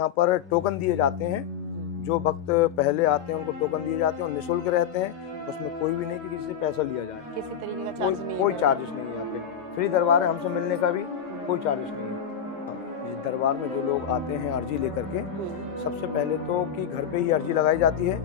यहाँ पर टोकन दिए जाते हैं। जो भक्त पहले आते हैं उनको टोकन दिए जाते हैं और निःशुल्क रहते हैं। उसमें कोई भी नहीं कि किसी से पैसा लिया जाए, किसी तरीके का चार्ज नहीं है। कोई चार्जेस नहीं है। यहाँ पे फ्री दरबार है, हमसे मिलने का भी कोई चार्जेस नहीं है। इस दरबार में जो लोग आते हैं अर्जी लेकर के, सबसे पहले तो कि घर पे ही अर्जी लगाई जाती है।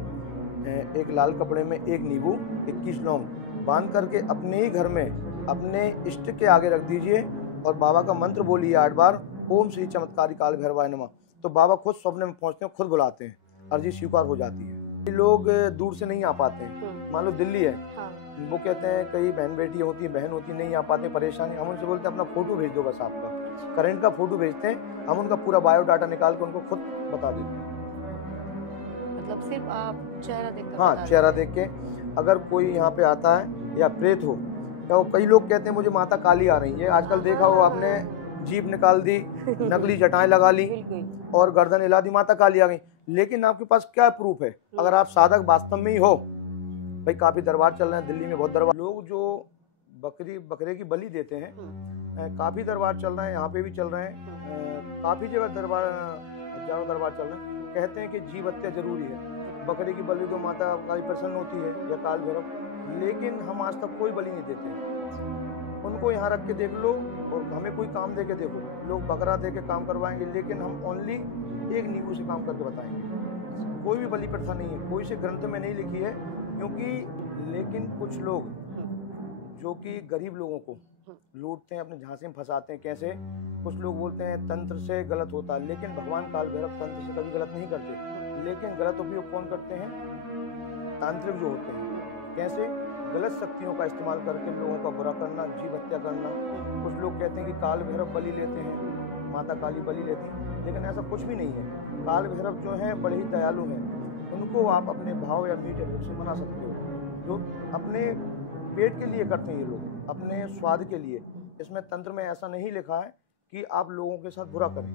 एक लाल कपड़े में एक नींबू 21 लौंग बांध करके अपने ही घर में अपने इष्ट के आगे रख दीजिए और बाबा का मंत्र बोलिए 8 बार, ओम श्री चमत्कारी काल भैरवाय नमः। तो बाबा खुद स्वप्न में पहुंचते हैं, खुद बुलाते हैं, अर्जी स्वीकार हो जाती है। लोग दूर से नहीं आ पाते हैं, मान लो दिल्ली है, वो कहते हैं कई बहन बेटी होती है, बहन होती नहीं आ पाते, परेशानी, हम उनसे बोलते हैं अपना फोटो भेज दो, बस आपका करंट का फोटो भेजते हैं, हम उनका पूरा बायोडाटा निकाल के उनको खुद बता देते हैं। मतलब सिर्फ आप चेहरा देख कर? हाँ, चेहरा देख के। अगर कोई यहाँ पे आता है या प्रेत हो, तो कई लोग कहते हैं मुझे माता काली आ रही है। आजकल देखा हो आपने, जीभ निकाल दी, नकली जटाएं लगा ली और गर्दन हिला दी, माता काली आ गई। लेकिन आपके पास क्या प्रूफ है? अगर आप साधक वास्तव में ही हो, भाई काफी दरबार चल रहे हैं दिल्ली में, बहुत दरबार, लोग जो बकरे की बलि देते हैं, काफी दरबार चल रहे हैं, यहाँ पे भी चल रहे हैं, काफी जगह दरबार, हजारों दरबार चल रहे हैं। कहते हैं कि जीव हत्या जरूरी है, बकरे की बलि तो माता काली प्रसन्न होती है या काल भैरव। लेकिन हम आज तक कोई बलि नहीं देते। उनको यहाँ रख के देख लो और हमें कोई काम दे के देखो, लोग बकरा दे के काम करवाएंगे, लेकिन हम ओनली एक नींबू से काम करके बताएंगे। कोई भी बलि प्रथा नहीं है, कोई से ग्रंथ में नहीं लिखी है, क्योंकि लेकिन कुछ लोग जो कि गरीब लोगों को लूटते हैं, अपने झांसे में फंसाते हैं। कैसे? कुछ लोग बोलते हैं तंत्र से गलत होता है, लेकिन भगवान काल भैरव तंत्र से कभी गलत नहीं करते। लेकिन गलत उपयोग कौन करते हैं? तांत्रिक जो होते हैं। कैसे? गलत शक्तियों का इस्तेमाल करके लोगों का बुरा करना, जीव हत्या करना। कुछ लोग कहते हैं कि काल भैरव बलि लेते हैं, माता काली बलि लेती हैं, लेकिन ऐसा कुछ भी नहीं है। काल भैरव जो हैं बड़े ही दयालु हैं, उनको आप अपने भाव या मीठे भोग से मना सकते हो। जो अपने पेट के लिए करते हैं ये लोग, अपने स्वाद के लिए। इसमें तंत्र में ऐसा नहीं लिखा है कि आप लोगों के साथ बुरा करें,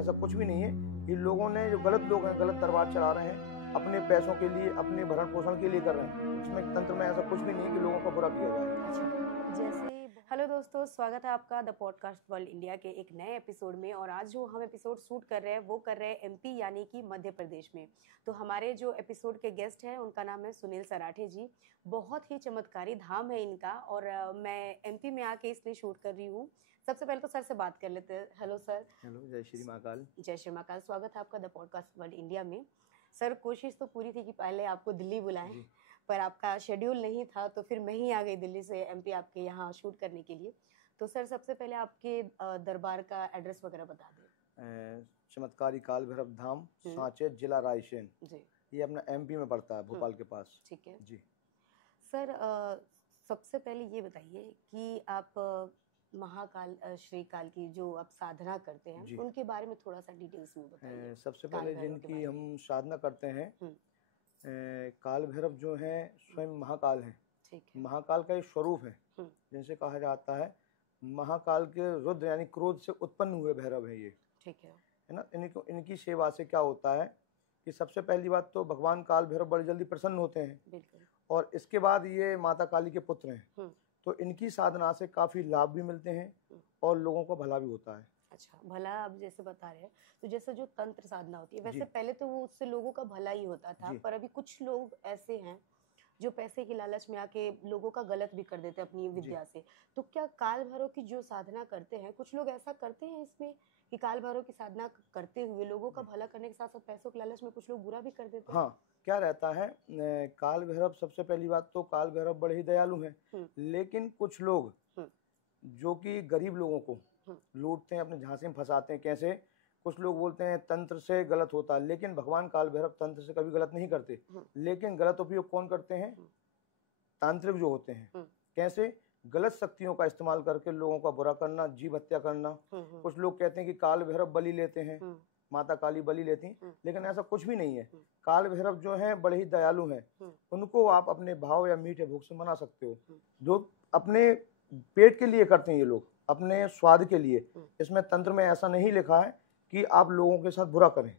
ऐसा कुछ भी नहीं है। ये लोगों ने, जो गलत लोग हैं, गलत दरबार चला रहे हैं, अपने पैसों के लिए, अपने भरण पोषण के लिए कर रहे हैं। इसमें तंत्र में ऐसा कुछ भी नहीं है कि लोगों का बुरा किया जाए। अच्छा, जैसे हेलो दोस्तों, स्वागत है आपका द पॉडकास्ट वर्ल्ड इंडिया के एक नए एपिसोड में। और आज जो हम एपिसोड शूट कर रहे हैं वो कर रहे हैं एमपी यानी कि मध्य प्रदेश में। तो हमारे जो एपिसोड के गेस्ट हैं उनका नाम है सुनील सराठे जी। बहुत ही चमत्कारी धाम है इनका, और मैं एमपी में आके इसलिए शूट कर रही हूँ। सबसे पहले तो सर से बात कर लेते हैं। Hello sir. हेलो, जय श्री महाकाल। जय श्री महाकाल। स्वागत है आपका द पॉडकास्ट वर्ल्ड इंडिया में। सर, कोशिश तो पूरी थी कि पहले आपको दिल्ली बुलाएं, पर आपका शेड्यूल नहीं था, तो फिर मैं ही आ गई दिल्ली से एमपी आपके यहाँ शूट करने के लिए। तो सर, सबसे पहले आपके दरबार का एड्रेस वगैरह बता दें। चमत्कारी काल भैरव धाम, सांचेत, जिला रायसेन जी। ये अपना एमपी में पड़ता है, भोपाल के पास। ठीक है जी। सर, सबसे पहले ये बताइए कि आप महाकाल श्री काल की जो आप साधना करते हैं उनके बारे में थोड़ा सा डिटेल्स में बताइए। सबसे पहले जिनकी हम साधना करते हैं, काल भैरव जो हैं स्वयं महाकाल हैं। महाकाल का एक स्वरूप है, जिनसे कहा जाता है महाकाल के रुद्र यानी क्रोध से उत्पन्न हुए भैरव है ये। ठीक है ना। इनकी सेवा से क्या होता है कि सबसे पहली बात तो भगवान काल भैरव बड़ी जल्दी प्रसन्न होते हैं, और इसके बाद ये माता काली के पुत्र हैं। तो इनकी साधना से काफी लाभ भी मिलते हैं और लोगों को भला भी होता है। अच्छा, भला आप जैसे बता रहे हैं, तो जैसे जो तंत्र साधना होती है, वैसे पहले तो वो उससे लोगों का भला ही होता था, पर अभी कुछ लोग ऐसे हैं जो पैसे की लालच में आके लोगों का गलत भी कर देते हैं अपनी विद्या से। तो क्या काल भैरव की जो साधना करते हैं, कुछ लोग ऐसा करते हैं इसमें कि काल भैरव की साधना करते हुए लोगों का भला करने के साथ साथ पैसों की लालच में कुछ लोग बुरा भी कर देते हैं? हाँ, क्या रहता है, काल भैरव, सबसे पहली बात तो काल भैरव बड़े ही दयालु हैं, लेकिन कुछ लोग जो कि गरीब लोगों को लूटते हैं, अपने झांसे में फंसाते हैं। कैसे? कुछ लोग बोलते हैं तंत्र से गलत होता है, लेकिन भगवान काल भैरव तंत्र से कभी गलत नहीं करते। लेकिन गलत उपयोग कौन करते हैं? तांत्रिक जो होते हैं। कैसे? गलत शक्तियों का इस्तेमाल करके लोगों का बुरा करना, जीव हत्या करना। कुछ लोग कहते हैं कि काल भैरव बलि लेते हैं, माता काली बलि लेती, लेकिन ऐसा कुछ भी नहीं है। काल भैरव जो हैं बड़े ही दयालु हैं, उनको आप अपने भाव या मीठे भोग से मना सकते हो। जो अपने पेट के लिए करते हैं ये लोग, अपने स्वाद के लिए। इसमें तंत्र में ऐसा नहीं लिखा है कि आप लोगों के साथ बुरा करें,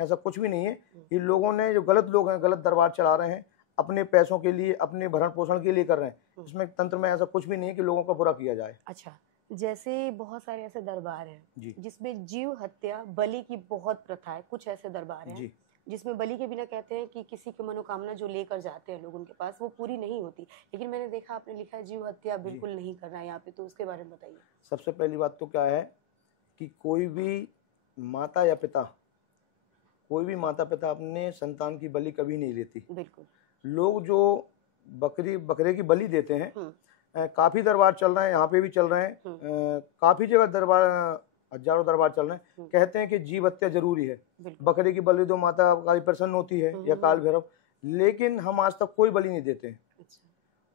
ऐसा कुछ भी नहीं है। ये लोगों ने, जो गलत लोग हैं, गलत दरबार चला रहे हैं, अपने पैसों के लिए, अपने भरण पोषण के लिए कर रहे हैं। इसमें तंत्र में ऐसा कुछ भी नहीं है कि लोगों का बुरा किया जाए। अच्छा, जैसे बहुत सारे ऐसे दरबार हैं जिसमें जीव हत्या बलि की बहुत प्रथा है। कुछ ऐसे दरबार हैं जिसमें बलि के बिना कहते हैं कि किसी की मनोकामना जो लेकर जाते हैं लोग उनके पास वो पूरी नहीं होती, लेकिन मैंने देखा आपने लिखा है जीव हत्या बिल्कुल नहीं करना है यहाँ पे, तो उसके बारे में बताइए। सबसे पहली बात तो क्या है कि कोई भी माता या पिता, कोई भी माता पिता अपने संतान की बलि कभी नहीं लेती। बिल्कुल। लोग जो बकरे की बलि देते हैं, काफी दरबार चल रहे हैं, यहाँ पे भी चल रहे हैं, काफी जगह दरबार, हजारों दरबार चल रहे हैं, कहते हैं कि जीव हत्या जरूरी है, बकरे की बलि दो माता काली प्रसन्न होती है या काल भैरव, लेकिन हम आज तक कोई बलि नहीं देते हैं।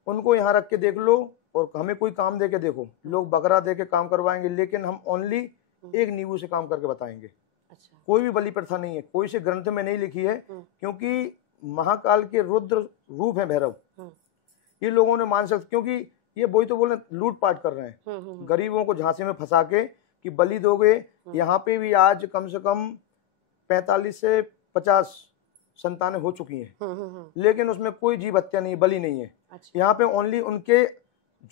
उनको यहाँ रख के देख लो और हमें कोई काम दे के देखो, लोग बकरा दे के काम करवाएंगे, लेकिन हम ओनली एक नींबू से काम करके बताएंगे। कोई भी बलि प्रथा नहीं है, कोई से ग्रंथ में नहीं लिखी है, क्योंकि महाकाल के रुद्र रूप है भैरव, ये लोगों ने मान सकते, क्योंकि ये वही तो बोल रहे लूटपाट कर रहे हैं, गरीबों को झांसे में फंसा के कि बलि दोगे। यहाँ पे भी आज कम से कम 45 से 50 संतानें हो चुकी हैं, लेकिन उसमें कोई जीव हत्या नहीं, बलि नहीं है। यहाँ पे ओनली उनके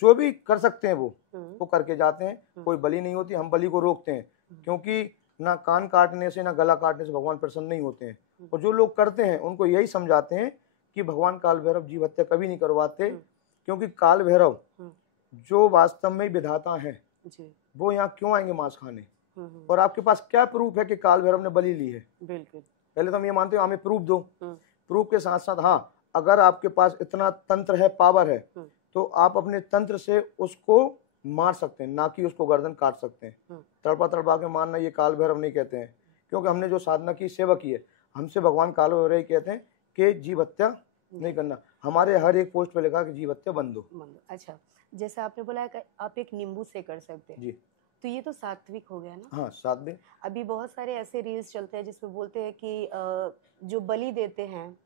जो भी कर सकते हैं वो करके जाते हैं, कोई बलि नहीं होती। हम बलि को रोकते हैं, क्योंकि ना कान काटने से ना गला काटने से भगवान प्रसन्न नहीं होते हैं। और जो लोग करते हैं उनको यही समझाते हैं कि भगवान काल भैरव जीव हत्या कभी नहीं करवाते, क्योंकि काल भैरव जो वास्तव में विधाता है वो यहाँ क्यों आएंगे मांस खाने। और आपके पास क्या प्रूफ है कि काल भैरव ने बलि ली है? बिल्कुल। पहले तो हम ये मानते हैं हमें प्रूफ दो, प्रूफ के साथ साथ हाँ, अगर आपके पास इतना तंत्र है, पावर है, तो आप अपने तंत्र से उसको मार सकते हैं, ना कि उसको गर्दन काट सकते हैं। तड़पा तड़पा के मारना ये काल भैरव नहीं कहते हैं, क्योंकि हमने जो साधना की, सेवा की है, हमसे भगवान काल भैरव ही कहते हैं कि जीव हत्या नहीं करना। हमारे हर एक पोस्ट पे लिखा कि जीव हत्या बंद हो। अच्छा, जैसे आपने बोला है कि आप एक नींबू से कर सकते हैं, तो ये तो सात्विक हो गया ना? हाँ, सात्विक। अभी बहुत सारे ऐसे रील्स चलते हैं जिसमें बोलते हैं कि जो बलि देते हैं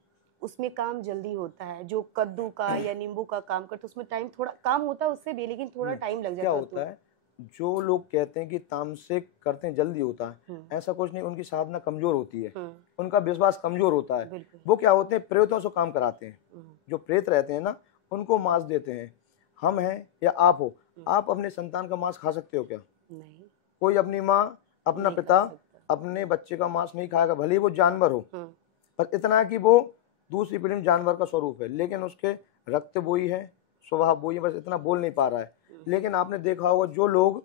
उसमें काम जल्दी होता है, जो कद्दू का या नींबू का काम करते उसमें टाइम थोड़ा काम होता है उससे भी, लेकिन थोड़ा टाइम लग जाता है। क्या होता है, जो लोग कहते हैं कि तामसिक करते हैं जल्दी होता है, ऐसा कुछ नहीं। उनकी साधना कमजोर होती है, उनका विश्वास कमजोर होता है। वो क्या होते हैं, प्रेतों से काम कराते हैं। जो प्रेत रहते हैं ना, उनको मांस देते हैं। हम हैं या आप हो, आप अपने संतान का मांस खा सकते हो क्या? नहीं। कोई अपनी माँ, अपना पिता अपने बच्चे का मांस नहीं खाएगा, भले ही वो जानवर हो, पर इतना कि वो दूसरी पीढ़ी में जानवर का स्वरूप है, लेकिन उसके रक्त वही है, स्वभाव वही है, बस इतना बोल नहीं पा रहा है। लेकिन आपने देखा होगा जो लोग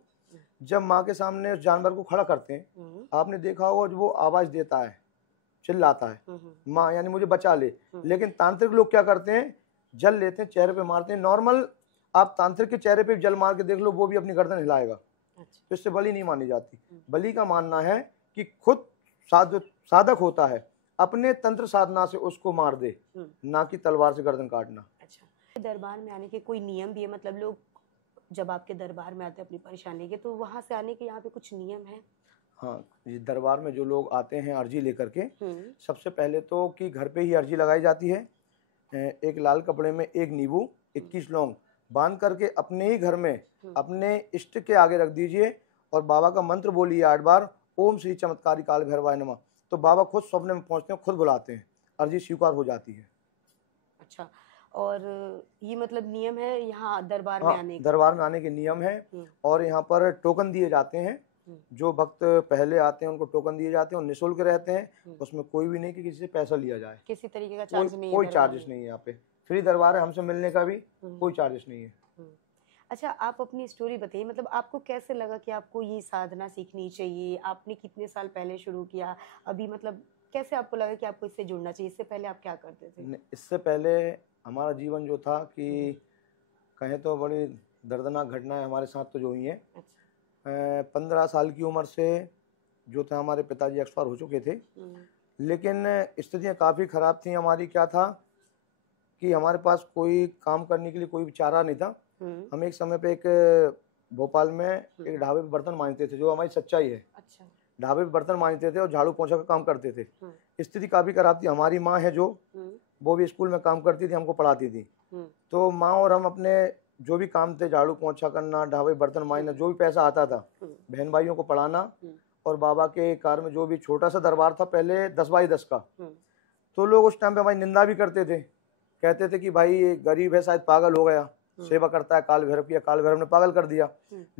जब माँ के सामने उस जानवर को खड़ा करते हैं, आपने देखा होगा जो वो आवाज देता है, चिल्लाता है, माँ यानी मुझे बचा ले। लेकिन तांत्रिक लोग क्या करते हैं, जल लेते हैं, चेहरे पे मारते हैं। नॉर्मल आप तांत्रिक के चेहरे पे जल मार के देख लो, वो भी अपनी गर्दन हिलाएगा। तो इससे बलि नहीं मानी जाती। बलि का मानना है कि खुद साधक होता है, अपने तंत्र साधना से उसको मार दे, ना कि तलवार से गर्दन काटना। अच्छा, दरबार में आने के कोई नियम भी है? मतलब लोग जब आपके दरबार में आते हैं अपनी परेशानी के, तो वहां से आने के यहाँ पे कुछ नियम है? हाँ, ये दरबार में जो लोग आते हैं अर्जी लेकर के, सबसे पहले तो कि घर पे ही अर्जी लगाई जाती है। एक लाल कपड़े में एक नींबू, 21 लौंग बांध करके अपने ही घर में अपने इष्ट के आगे रख दीजिए और बाबा का मंत्र बोलिए 8 बार, ओम श्री चमत्कारी काल भैरवाय नमः। तो बाबा खुद सपने में पहुंचते हैं, खुद बुलाते हैं, अर्जी स्वीकार हो जाती है। अच्छा, और ये मतलब नियम है यहाँ दरबार में आने के? दरबार में आने के नियम है। और यहाँ पर टोकन दिए जाते हैं, जो भक्त पहले आते हैं उनको टोकन दिए जाते हैं, और निःशुल्क रहते हैं। उसमें कोई भी नहीं कि किसी से पैसा लिया जाए, किसी तरीके का चार्ज नहीं है, कोई चार्जेस नहीं है। यहाँ पे फ्री दरबार है, हमसे मिलने का भी कोई चार्जेस नहीं है। अच्छा, आप अपनी स्टोरी बताइए, मतलब आपको कैसे लगा कि आपको ये साधना सीखनी चाहिए? आपने कितने साल पहले शुरू किया? अभी मतलब कैसे आपको लगा कि आपको इससे जुड़ना चाहिए? इससे पहले आप क्या करते थे? इससे पहले हमारा जीवन जो था कि कहें तो बड़ी दर्दनाक घटनाएं हमारे साथ तो जो हुई हैं। 15 साल की उम्र से जो था हमारे पिताजी एक्सपायर हो चुके थे, लेकिन स्थितियाँ काफ़ी ख़राब थी हमारी। क्या था कि हमारे पास कोई काम करने के लिए कोई चारा नहीं था। हम एक समय पे एक भोपाल में एक ढाबे पे बर्तन मांजते थे, जो हमारी सच्चाई है। अच्छा। ढाबे पे बर्तन मांजते थे और झाड़ू पोंछा का काम करते थे। स्थिति काफ़ी खराब थी। हमारी माँ है जो, वो भी स्कूल में काम करती थी, हमको पढ़ाती थी। तो माँ और हम अपने जो भी काम थे, झाड़ू पोंछा करना, ढाबे बर्तन मांजना, जो भी पैसा आता था, बहन भाइयों को पढ़ाना, और बाबा के कार में जो भी छोटा सा दरबार था पहले 10 बाई 10 का, तो लोग उस टाइम पे हमारी निंदा भी करते थे, कहते थे कि भाई ये गरीब है, शायद पागल हो गया। सेवा करता है काल भैरव की, काल भैरव ने पागल कर दिया।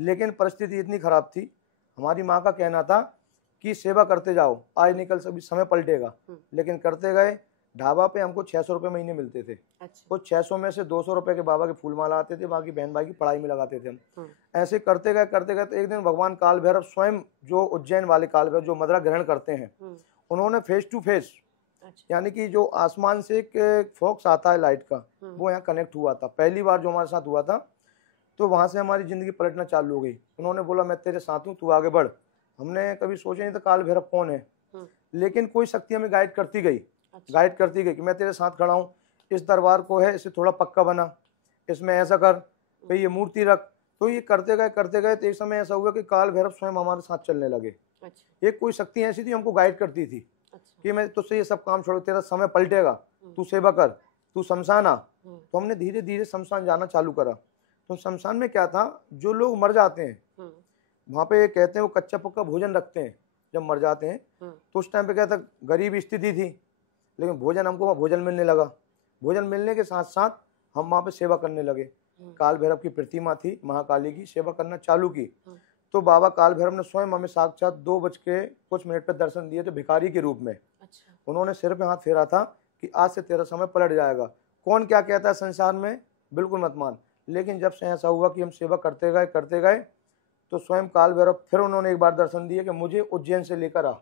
लेकिन परिस्थिति इतनी खराब थी, हमारी माँ का कहना था कि सेवा करते जाओ, आज निकल सभी समय पलटेगा। लेकिन करते गए, ढाबा पे हमको 600 रुपये महीने मिलते थे। कुछ 600 में से 200 रुपये के बाबा के फूल माला आते थे, बाकी बहन भाई की पढ़ाई में लगाते थे हम। ऐसे करते गए तो एक दिन भगवान काल भैरव स्वयं, जो उज्जैन वाले काल भैरव जो मदरा ग्रहण करते हैं, उन्होंने फेस टू फेस, यानी कि जो आसमान से एक फोक्स आता है लाइट का, वो यहाँ कनेक्ट हुआ था। पहली बार जो हमारे साथ हुआ था, तो वहां से हमारी जिंदगी पलटना चालू हो गई। उन्होंने बोला मैं तेरे साथ हूँ, तू आगे बढ़। हमने कभी सोचा नहीं था काल भैरव कौन है, लेकिन कोई शक्ति हमें गाइड करती गई कि मैं तेरे साथ खड़ा हूँ, इस दरबार को है इसे थोड़ा पक्का बना, इसमें ऐसा कर, भाई ये मूर्ति रख। तो ये करते गए तो एक समय ऐसा हुआ कि काल भैरव स्वयं हमारे साथ चलने लगे। एक कोई शक्ति ऐसी थी हमको गाइड करती थी कि मैं तुझसे ये सब काम छोड़ो, तेरा समय पलटेगा, तू सेवा कर, तू शमशान आ। तो हमने धीरे धीरे शमशान जाना चालू करा। तो शमशान में क्या था, जो लोग मर जाते हैं वहाँ पे कहते हैं वो कच्चा पक्का भोजन रखते हैं जब मर जाते हैं। तो उस टाइम पे क्या था, गरीब स्थिति थी, लेकिन भोजन हमको वहाँ भोजन मिलने लगा। भोजन मिलने के साथ साथ हम वहाँ पे सेवा करने लगे। काल भैरव की प्रतिमा थी महाकाली की, सेवा करना चालू की। तो बाबा काल भैरव ने स्वयं हमें साक्षात 2 बज के कुछ मिनट पे दर्शन दिए थे भिखारी के रूप में। उन्होंने सिर पे हाथ फेरा था कि आज से तेरा समय पलट जाएगा। कौन क्या कहता है संसार में, बिल्कुल मत मान। लेकिन जब से ऐसा हुआ कि हम सेवा करते गए तो स्वयं काल भैरव फिर उन्होंने एक बार दर्शन दिए कि मुझे उज्जैन से लेकर आ।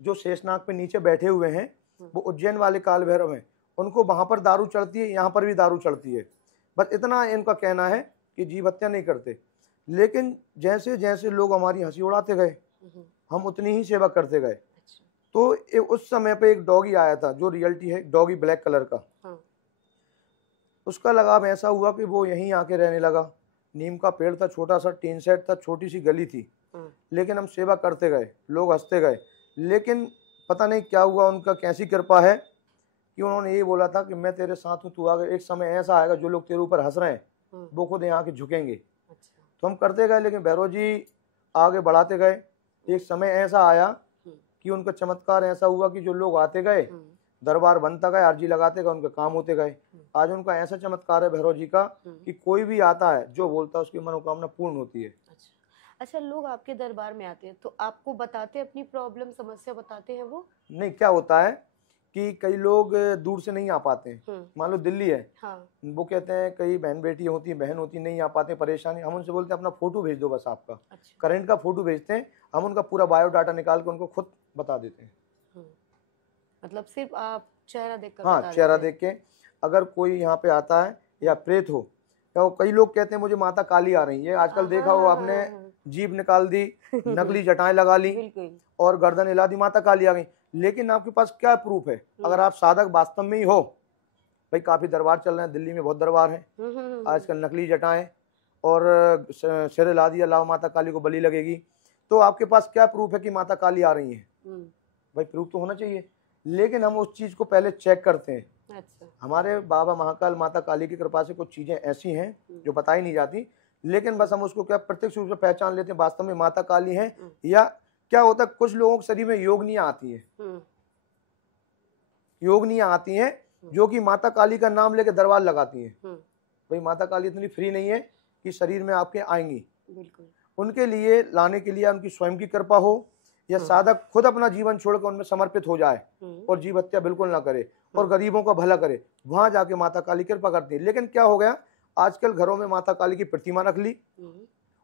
जो शेषनाग पे नीचे बैठे हुए हैं वो उज्जैन वाले काल भैरव हैं। उनको वहां पर दारू चढ़ती है, यहाँ पर भी दारू चढ़ती है। बस इतना इनका कहना है कि जीव हत्या नहीं करते। लेकिन जैसे जैसे लोग हमारी हंसी उड़ाते गए, हम उतनी ही सेवा करते गए। तो उस समय पे एक डॉगी आया था, जो रियलिटी है, डॉगी ब्लैक कलर का। उसका लगाव ऐसा हुआ कि वो यहीं आके रहने लगा। नीम का पेड़ था, छोटा सा टीन सेट था, छोटी सी गली थी। लेकिन हम सेवा करते गए, लोग हंसते गए। लेकिन पता नहीं क्या हुआ, उनका कैसी कृपा है कि उन्होंने ये बोला था कि मैं तेरे साथ हूँ, तू आगे, एक समय ऐसा आएगा जो लोग तेरे ऊपर हंस रहे हैं वो खुद यहाँ के झुकेंगे। तो हम करते गए, लेकिन भैरव जी आगे बढ़ाते गए। एक समय ऐसा आया कि उनका चमत्कार ऐसा हुआ कि जो लोग आते गए, दरबार बनता गया, अर्जी लगाते गए, उनके काम होते गए। आज उनका ऐसा चमत्कार है भैरव जी का कि कोई भी आता है जो बोलता है उसकी मनोकामना पूर्ण होती है। अच्छा, लोग आपके दरबार में आते हैं तो आपको बताते हैं, अपनी प्रॉब्लम समस्या बताते हैं वो? नहीं, क्या होता है कि कई लोग दूर से नहीं आ पाते हैं। मान लो दिल्ली है, वो कहते हैं, कई बहन बेटी होती है, बहन होती नहीं आ पाते, परेशानी। हम उनसे बोलते हैं अपना फोटो भेज दो, बस आपका करंट का फोटो भेजते हैं, हम उनका पूरा बायोडाटा निकाल के उनको खुद बता देते हैं। मतलब सिर्फ आप चेहरा देख कर? हाँ, चेहरा देख के। अगर कोई यहाँ पे आता है या प्रेत हो, तो कई लोग कहते हैं मुझे माता काली आ रही है। आजकल देखा हो आपने, जीभ निकाल दी, नकली जटाएं लगा ली और गर्दन हिला दी, माता काली आ गई। लेकिन आपके पास क्या प्रूफ है? अगर आप साधक वास्तव में ही हो, भाई काफी दरबार चल रहे हैं, दिल्ली में बहुत दरबार है आजकल, नकली जटाएं और सिर हिला दिया, लाओ माता काली को बलि लगेगी। तो आपके पास क्या प्रूफ है कि माता काली आ रही है? भाई प्रूफ तो होना चाहिए। लेकिन हम उस चीज को पहले चेक करते हैं। हमारे बाबा महाकाल माता काली की कृपा से कुछ चीजें ऐसी हैं जो बताई नहीं जाती, लेकिन बस हम उसको क्या प्रत्यक्ष रूप से पहचान लेते हैं वास्तव में माता काली है। या क्या होता है, कुछ लोगों के शरीर में योगनियां आती है, योगनियां आती हैं जो कि माता काली का नाम लेके दरबार लगाती हैं। भाई माता काली इतनी फ्री नहीं है कि शरीर में आपके आएंगी। उनके लिए लाने के लिए उनकी स्वयं की कृपा हो, या साधक खुद अपना जीवन छोड़कर उनमें समर्पित हो जाए और जीव हत्या बिल्कुल ना करे और गरीबों का भला करे, वहां जाके माता काली कृपा करती है। लेकिन क्या हो गया, आजकल घरों में माता काली की प्रतिमा रख ली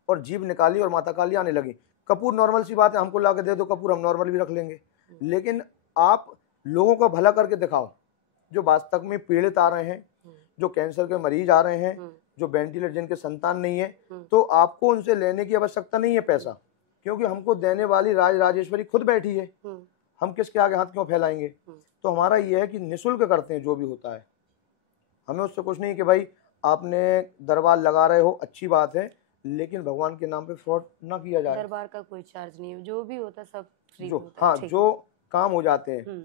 और जीभ निकाली और माता काली आने लगी। कपूर नॉर्मल सी बात है, हमको ला के दे दो कपूर, हम नॉर्मल भी रख लेंगे। लेकिन आप लोगों का भला करके दिखाओ। जो वास्तव में पीड़ित आ रहे हैं, जो कैंसर के मरीज आ रहे हैं, जो वेंटिलेटर जिनके संतान नहीं है, तो आपको उनसे लेने की आवश्यकता नहीं है पैसा, क्योंकि हमको देने वाली राज राजेश्वरी खुद बैठी है। हम किसके आगे हाथ क्यों फैलाएंगे? तो हमारा ये है कि निःशुल्क करते हैं जो भी होता है। हमें उससे कुछ नहीं कि भाई आपने दरबार लगा रहे हो, अच्छी बात है, लेकिन भगवान के नाम पे फ्रॉड ना किया जाए। दरबार का कोई चार्ज नहीं है, जो भी होता है सब फ्री जो होता है। हाँ, जो काम हो जाते हैं,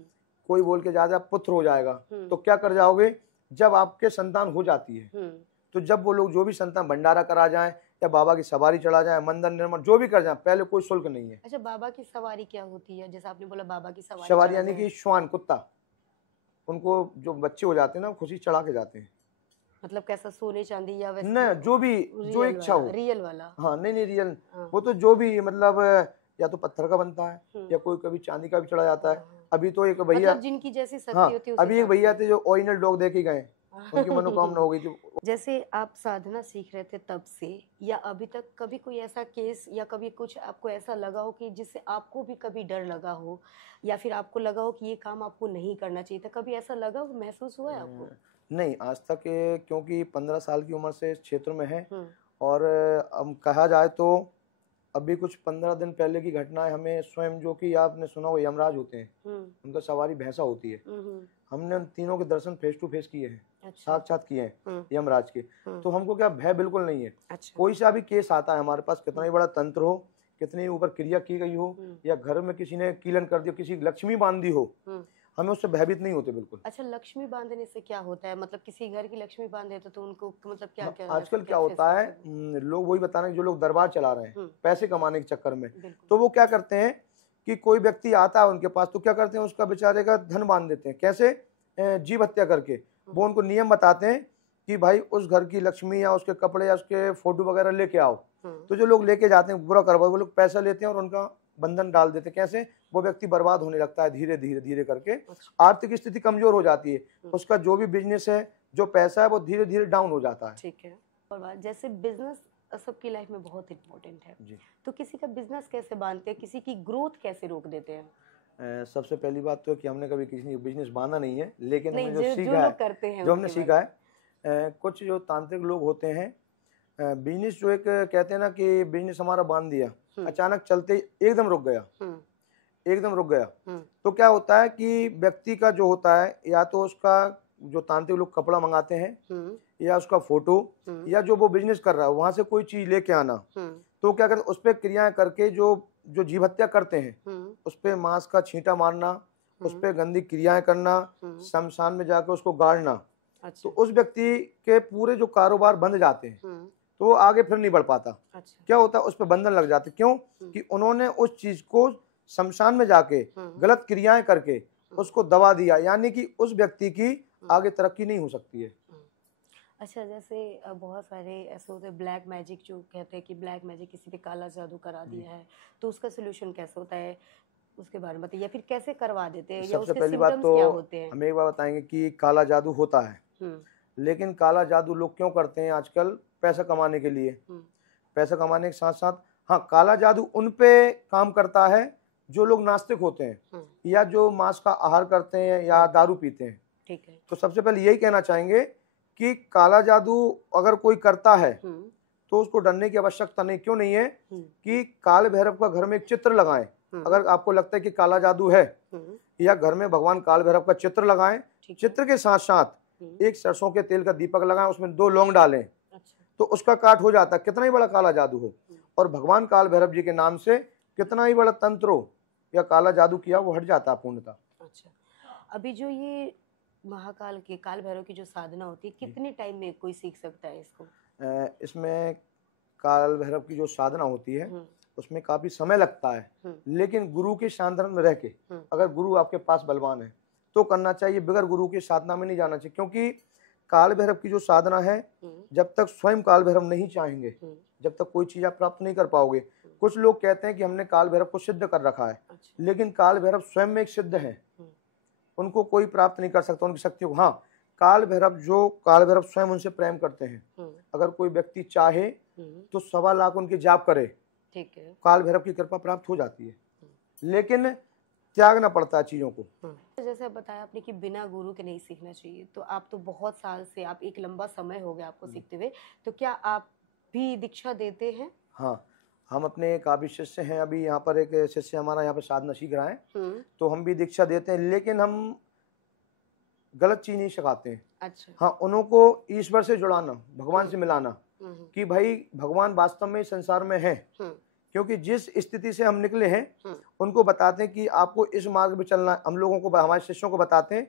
कोई बोल के जाता है पुत्र हो जाएगा, तो क्या कर जाओगे? जब आपके संतान हो जाती है, तो जब वो लोग जो भी संतान भंडारा करा जाए या बाबा की सवारी चढ़ा जाए, मंदिर निर्माण जो भी कर जाए, पहले कोई शुल्क नहीं है। अच्छा, बाबा की सवारी क्या होती है? जैसे आपने बोला बाबा की सवारी यानी कि श्वान, कुत्ता, उनको जो बच्चे हो जाते हैं ना, खुशी चढ़ा के जाते हैं। मतलब कैसा, सोने चांदी या वैसे? न जो भी, जो इच्छा हो। रियल वाला? हाँ नहीं नहीं रियल, हाँ। वो तो जो भी मतलब या तो पत्थर का बनता है या कोई कभी चांदी का भी चढ़ा जाता है। अभी तो एक भैया, मतलब जिनकी जैसी शक्ति हाँ होती है अभी एक भैया थे जो ओरिजिनल डॉग दे के गए, उनकी मनोकामना हो गई थी। जैसे आप साधना सीख रहे थे तब से या अभी तक कभी कोई ऐसा केस या कभी कुछ आपको ऐसा लगा हो कि जिससे आपको भी कभी डर लगा हो या फिर आपको लगा हो कि ये काम आपको नहीं करना चाहिए था, कभी ऐसा लगा हो, महसूस हुआ है आपको? नहीं आज तक क्योंकि 15 साल की उम्र से इस क्षेत्र में है और हम कहा जाए तो अभी कुछ 15 दिन पहले की घटना है। हमें स्वयं, जो कि आपने सुना हो यमराज होते हैं, उनका सवारी भैंसा होती है, हमने उन तीनों के दर्शन फेस टू फेस किए हैं। अच्छा। साक्षात किए हैं यमराज के। तो हमको क्या भय बिल्कुल नहीं है। अच्छा। कोई सा भी केस आता है हमारे पास, कितना ही बड़ा तंत्र हो, कितनी ऊपर क्रिया की गई हो या घर में किसी ने कीलन कर दिया, किसी लक्ष्मी बांधी हो, हमें उससे भयभीत नहीं होते बिल्कुल। अच्छा, लक्ष्मी बांधने से क्या होता है? मतलब किसी घर की लक्ष्मी बांधे तो उनको मतलब क्या क्या आजकल क्या होता है, लोग वही बता रहे हैं जो लोग दरबार चला रहे हैं पैसे कमाने के चक्कर में, तो वो क्या करते हैं कि कोई व्यक्ति आता है उनके पास, तो क्या करते हैं उसका बेचारे का धन बांध देते हैं। कैसे? जीव हत्या करके। वो उनको नियम बताते हैं कि भाई उस घर की लक्ष्मी या उसके कपड़े या उसके फोटो वगैरह लेके आओ। तो जो लोग लेके जाते हैं बुरा करवा, वो लोग पैसा लेते हैं और उनका बंधन डाल देते हैं। कैसे? वो व्यक्ति बर्बाद होने लगता है धीरे धीरे धीरे करके। आर्थिक स्थिति कमजोर हो जाती है, उसका जो भी बिजनेस है, जो पैसा है, वो धीरे धीरे डाउन हो जाता है। ठीक है। और बात, जैसे बिजनेस सबकी लाइफ में बहुत इम्पोर्टेंट है जी। तो किसी का बिजनेस कैसे बांधते हैं, किसी की ग्रोथ कैसे रोक देते हैं? सबसे पहली बात तो कि हमने कभी किसी बिजनेस बांधा नहीं है, लेकिन हमने जो सीखा है, जो हमने सीखा है, कुछ जो तांत्रिक लोग होते हैं, बिजनेस जो एक कहते हैं ना कि बिजनेस हमारा बांध दिया, अचानक चलते एकदम रुक गया, एकदम रुक गया, तो क्या होता है कि व्यक्ति का जो होता है, या तो उसका जो तांत्रिक लोग कपड़ा मंगाते हैं या उसका फोटो या जो वो बिजनेस कर रहा है वहां से कोई चीज लेके आना, तो क्या करते उस पर क्रियाएं करके जो जीव हत्या करते हैं, उस पे मांस का छींटा मारना, उस पे गंदी क्रियाएं करना, शमशान में जाकर उसको गाड़ना। अच्छा। तो उस व्यक्ति के पूरे जो कारोबार बंद जाते हैं, तो वो आगे फिर नहीं बढ़ पाता। अच्छा। क्या होता है, उस पे बंधन लग जाते। क्यों? कि उन्होंने उस चीज को शमशान में जाके गलत क्रियाएं करके उसको दबा दिया, यानी कि उस व्यक्ति की आगे तरक्की नहीं हो सकती है। अच्छा, जैसे बहुत सारे ऐसे होते हैं ब्लैक मैजिक, जो कहते हैं कि ब्लैक मैजिक किसी पे काला जादू करा दिया है, तो उसका सोल्यूशन कैसे होता है, उसके बारे में बताइए। या फिर कैसे करवा देते हैं, या उसके सिम्पटम्स क्या होते हैं? हम एक बार बताएंगे कि काला जादू होता है, लेकिन काला जादू लोग क्यों करते हैं आजकल? पैसा कमाने के लिए। पैसा कमाने के साथ साथ हाँ, काला जादू उन पे काम करता है जो लोग नास्तिक होते हैं या जो मांस का आहार करते हैं या दारू पीते हैं। ठीक है। तो सबसे पहले यही कहना चाहेंगे कि काला जादू अगर कोई करता है तो उसको डरने की आवश्यकता नहीं। क्यों नहीं है? कि काल भैरव का घर में एक चित्र लगाएं। अगर आपको लगता है कि काला जादू है, या घर में भगवान काल भैरव का चित्र लगाएं। चित्र के साथ साथ एक सरसों के तेल का दीपक लगाएं, उसमें 2 लौंग डालें। अच्छा। तो उसका काट हो जाता है, कितना ही बड़ा काला जादू हो। और भगवान काल भैरव जी के नाम से कितना ही बड़ा तंत्र हो या काला जादू किया, वो हट जाता है पूर्णतः। अच्छा, अभी जो ये महाकाल के काल भैरव की जो साधना होती है, कितने टाइम में कोई सीख सकता है इसको? इसमें काल भैरव की जो साधना होती है उसमें काफी समय लगता है, लेकिन गुरु के शांतन में रह के, अगर गुरु आपके पास बलवान है तो करना चाहिए। बगैर गुरु की साधना में नहीं जाना चाहिए, क्योंकि काल भैरव की जो साधना है, जब तक स्वयं काल भैरव नहीं चाहेंगे, जब तक कोई चीज आप प्राप्त नहीं कर पाओगे। कुछ लोग कहते हैं कि हमने काल भैरव को सिद्ध कर रखा है, लेकिन काल भैरव स्वयं में एक सिद्ध है, उनको कोई प्राप्त नहीं कर सकता उनकी शक्ति को। हाँ, काल भैरव स्वयं उनसे प्रेम करते हैं। अगर कोई व्यक्ति चाहे तो 1.25 लाख उनके जाप करे, ठीक है, काल भैरव की कृपा प्राप्त हो जाती है, लेकिन त्यागना पड़ता है चीजों को। जैसे बताया आपने कि बिना गुरु के नहीं सीखना चाहिए, तो आप तो बहुत साल से, आप एक लंबा समय हो गया आपको सीखते हुए, तो क्या आप भी दीक्षा देते हैं? हाँ, हम अपने काफी शिष्य हैं। अभी यहाँ पर एक शिष्य हमारा यहाँ पर साधना सीख रहा है, तो हम भी दीक्षा देते हैं, लेकिन हम गलत चीज नहीं सिखाते हैं। अच्छा। हाँ, उनको ईश्वर से जुड़ाना, भगवान से मिलाना, कि भाई भगवान वास्तव में संसार में है। क्योंकि जिस स्थिति से हम निकले हैं, उनको बताते हैं कि आपको इस मार्ग में चलना है। हम लोगों को, हमारे शिष्यों को बताते हैं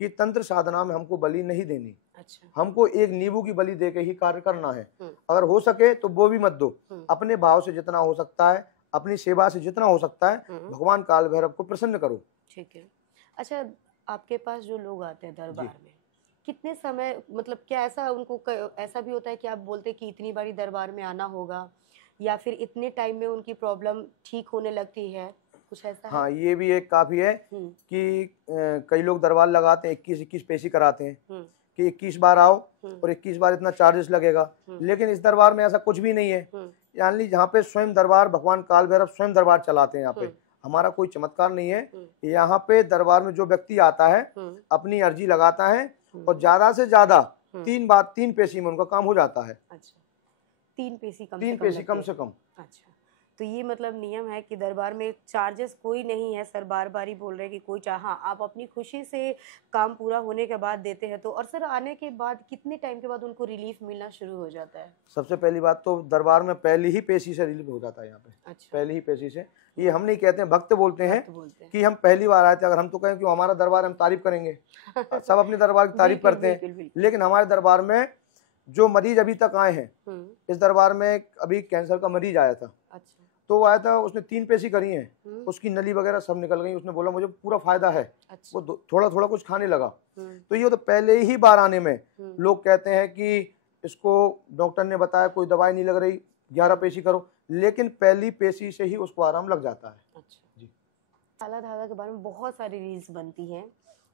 कि तंत्र साधना में हमको बलि नहीं देनी। अच्छा। हमको एक नींबू की बलि देके ही कार्य करना है। अगर हो सके तो वो भी मत दो, अपने भाव से जितना हो सकता है, अपनी सेवा से जितना हो सकता है, भगवान काल भैरव को प्रसन्न करो। ठीक है। अच्छा, आपके पास जो लोग आते हैं दरबार में, कितने समय, मतलब क्या ऐसा उनको ऐसा भी होता है कि आप बोलते हैं कि इतनी बारी दरबार में आना होगा, या फिर इतने टाइम में उनकी प्रॉब्लम ठीक होने लगती है, कुछ ऐसा है? हाँ, ये भी एक काफ़ी है कि कई लोग दरबार लगाते हैं, 21-21 पेशी कराते हैं कि 21 बार आओ और 21 बार इतना चार्जेस लगेगा, लेकिन इस दरबार में ऐसा कुछ भी नहीं है। यानी यहाँ पे स्वयं दरबार भगवान काल भैरव स्वयं दरबार चलाते हैं। यहाँ पे हमारा कोई चमत्कार नहीं है। यहाँ पे दरबार में जो व्यक्ति आता है अपनी अर्जी लगाता है और ज्यादा से ज्यादा 3 पेशी में उनका काम हो जाता है। अच्छा, 3 पेशी कम से कम। अच्छा, तो ये मतलब नियम है कि दरबार में चार्जेस कोई नहीं है। सर बार बार ही बोल रहे हैं कि कोई हाँ, आप अपनी खुशी से काम पूरा होने के बाद देते हैं तो। और सर आने के बाद कितने टाइम के बाद उनको रिलीफ मिलना शुरू हो जाता है? सबसे पहली बात तो दरबार में पहली ही पेशी से रिलीफ हो जाता है यहाँ पे। अच्छा, पहली ही पेशी से। ये हम नहीं कहते हैं, भक्त बोलते हैं कि हम पहली बार आए थे। अगर हम तो कहें कि हमारा दरबार, हम तारीफ करेंगे। सब अपने दरबार की तारीफ करते हैं, लेकिन हमारे दरबार में जो मरीज अभी तक आए हैं, इस दरबार में अभी कैंसर का मरीज आया था। अच्छा, तो वो आया था, उसने 3 पेशी करी हैं, उसकी नली वगैरह सब निकल गई। उसने बोला मुझे पूरा फायदा है। अच्छा, वो थोड़ा थोड़ा कुछ खाने लगा। तो ये तो पहले ही बार आने में लोग कहते हैं कि इसको डॉक्टर ने बताया कोई दवाई नहीं लग रही, 11 पेशी करो, लेकिन पहली पेशी से ही उसको आराम लग जाता है। अच्छा जी। काला धागा के बारे में बहुत सारी रील्स बनती हैं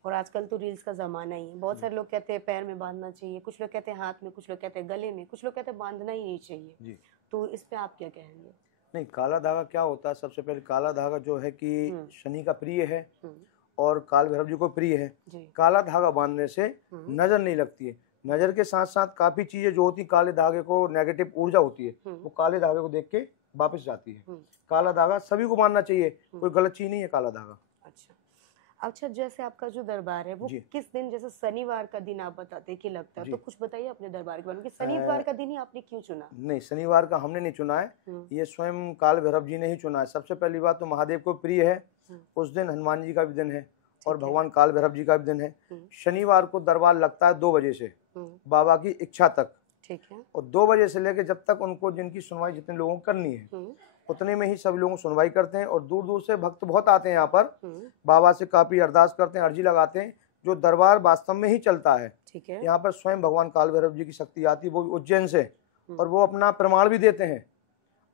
और आजकल तो रील्स का ज़माना ही है। बहुत सारे लोग कहते हैं पैर में बांधना चाहिए, कुछ लोग कहते हैं हाथ में, कुछ लोग कहते हैं गले में, कुछ लोग कहते हैं बांधना ही नहीं चाहिए जी। तो इस पे आप क्या कहेंगे? नहीं, काला धागा क्या होता है, सबसे पहले काला धागा जो है कि शनि का प्रिय है और काल भैरव जी को प्रिय है। काला धागा बांधने से नजर नहीं लगती है। नजर के साथ साथ काफी चीजें जो होती काले धागे को, नेगेटिव ऊर्जा होती है, वो काले धागे को देख के वापस जाती है। काला धागा सभी को बांधना चाहिए, कोई गलत चीज नहीं है काला धागा। अच्छा, जैसे आपका जो दरबार है वो किस दिन, जैसे शनिवार का दिन आप बताते कि लगता है, तो कुछ बताइए अपने दरबार के बारे में कि शनिवार का दिन ही आपने क्यों चुना? नहीं, शनिवार का हमने नहीं चुना है, ये स्वयं काल भैरव जी ने ही चुना है। सबसे पहली बात तो महादेव को प्रिय है, उस दिन हनुमान जी का भी दिन है और भगवान काल भैरव जी का भी दिन है। शनिवार को दरबार लगता है 2 बजे से बाबा की इच्छा तक, ठीक है, और 2 बजे से लेकर जब तक उनको जिनकी सुनवाई जितने लोगों को करनी है उतने में ही सब लोग सुनवाई करते हैं। और दूर दूर से भक्त बहुत आते हैं यहाँ पर, बाबा से काफी अरदास करते हैं, अर्जी लगाते हैं। जो दरबार वास्तव में ही चलता है, ठीक है, यहाँ पर स्वयं भगवान काल भैरव जी की शक्ति आती है, वो उज्जैन से, और वो अपना प्रमाण भी देते हैं।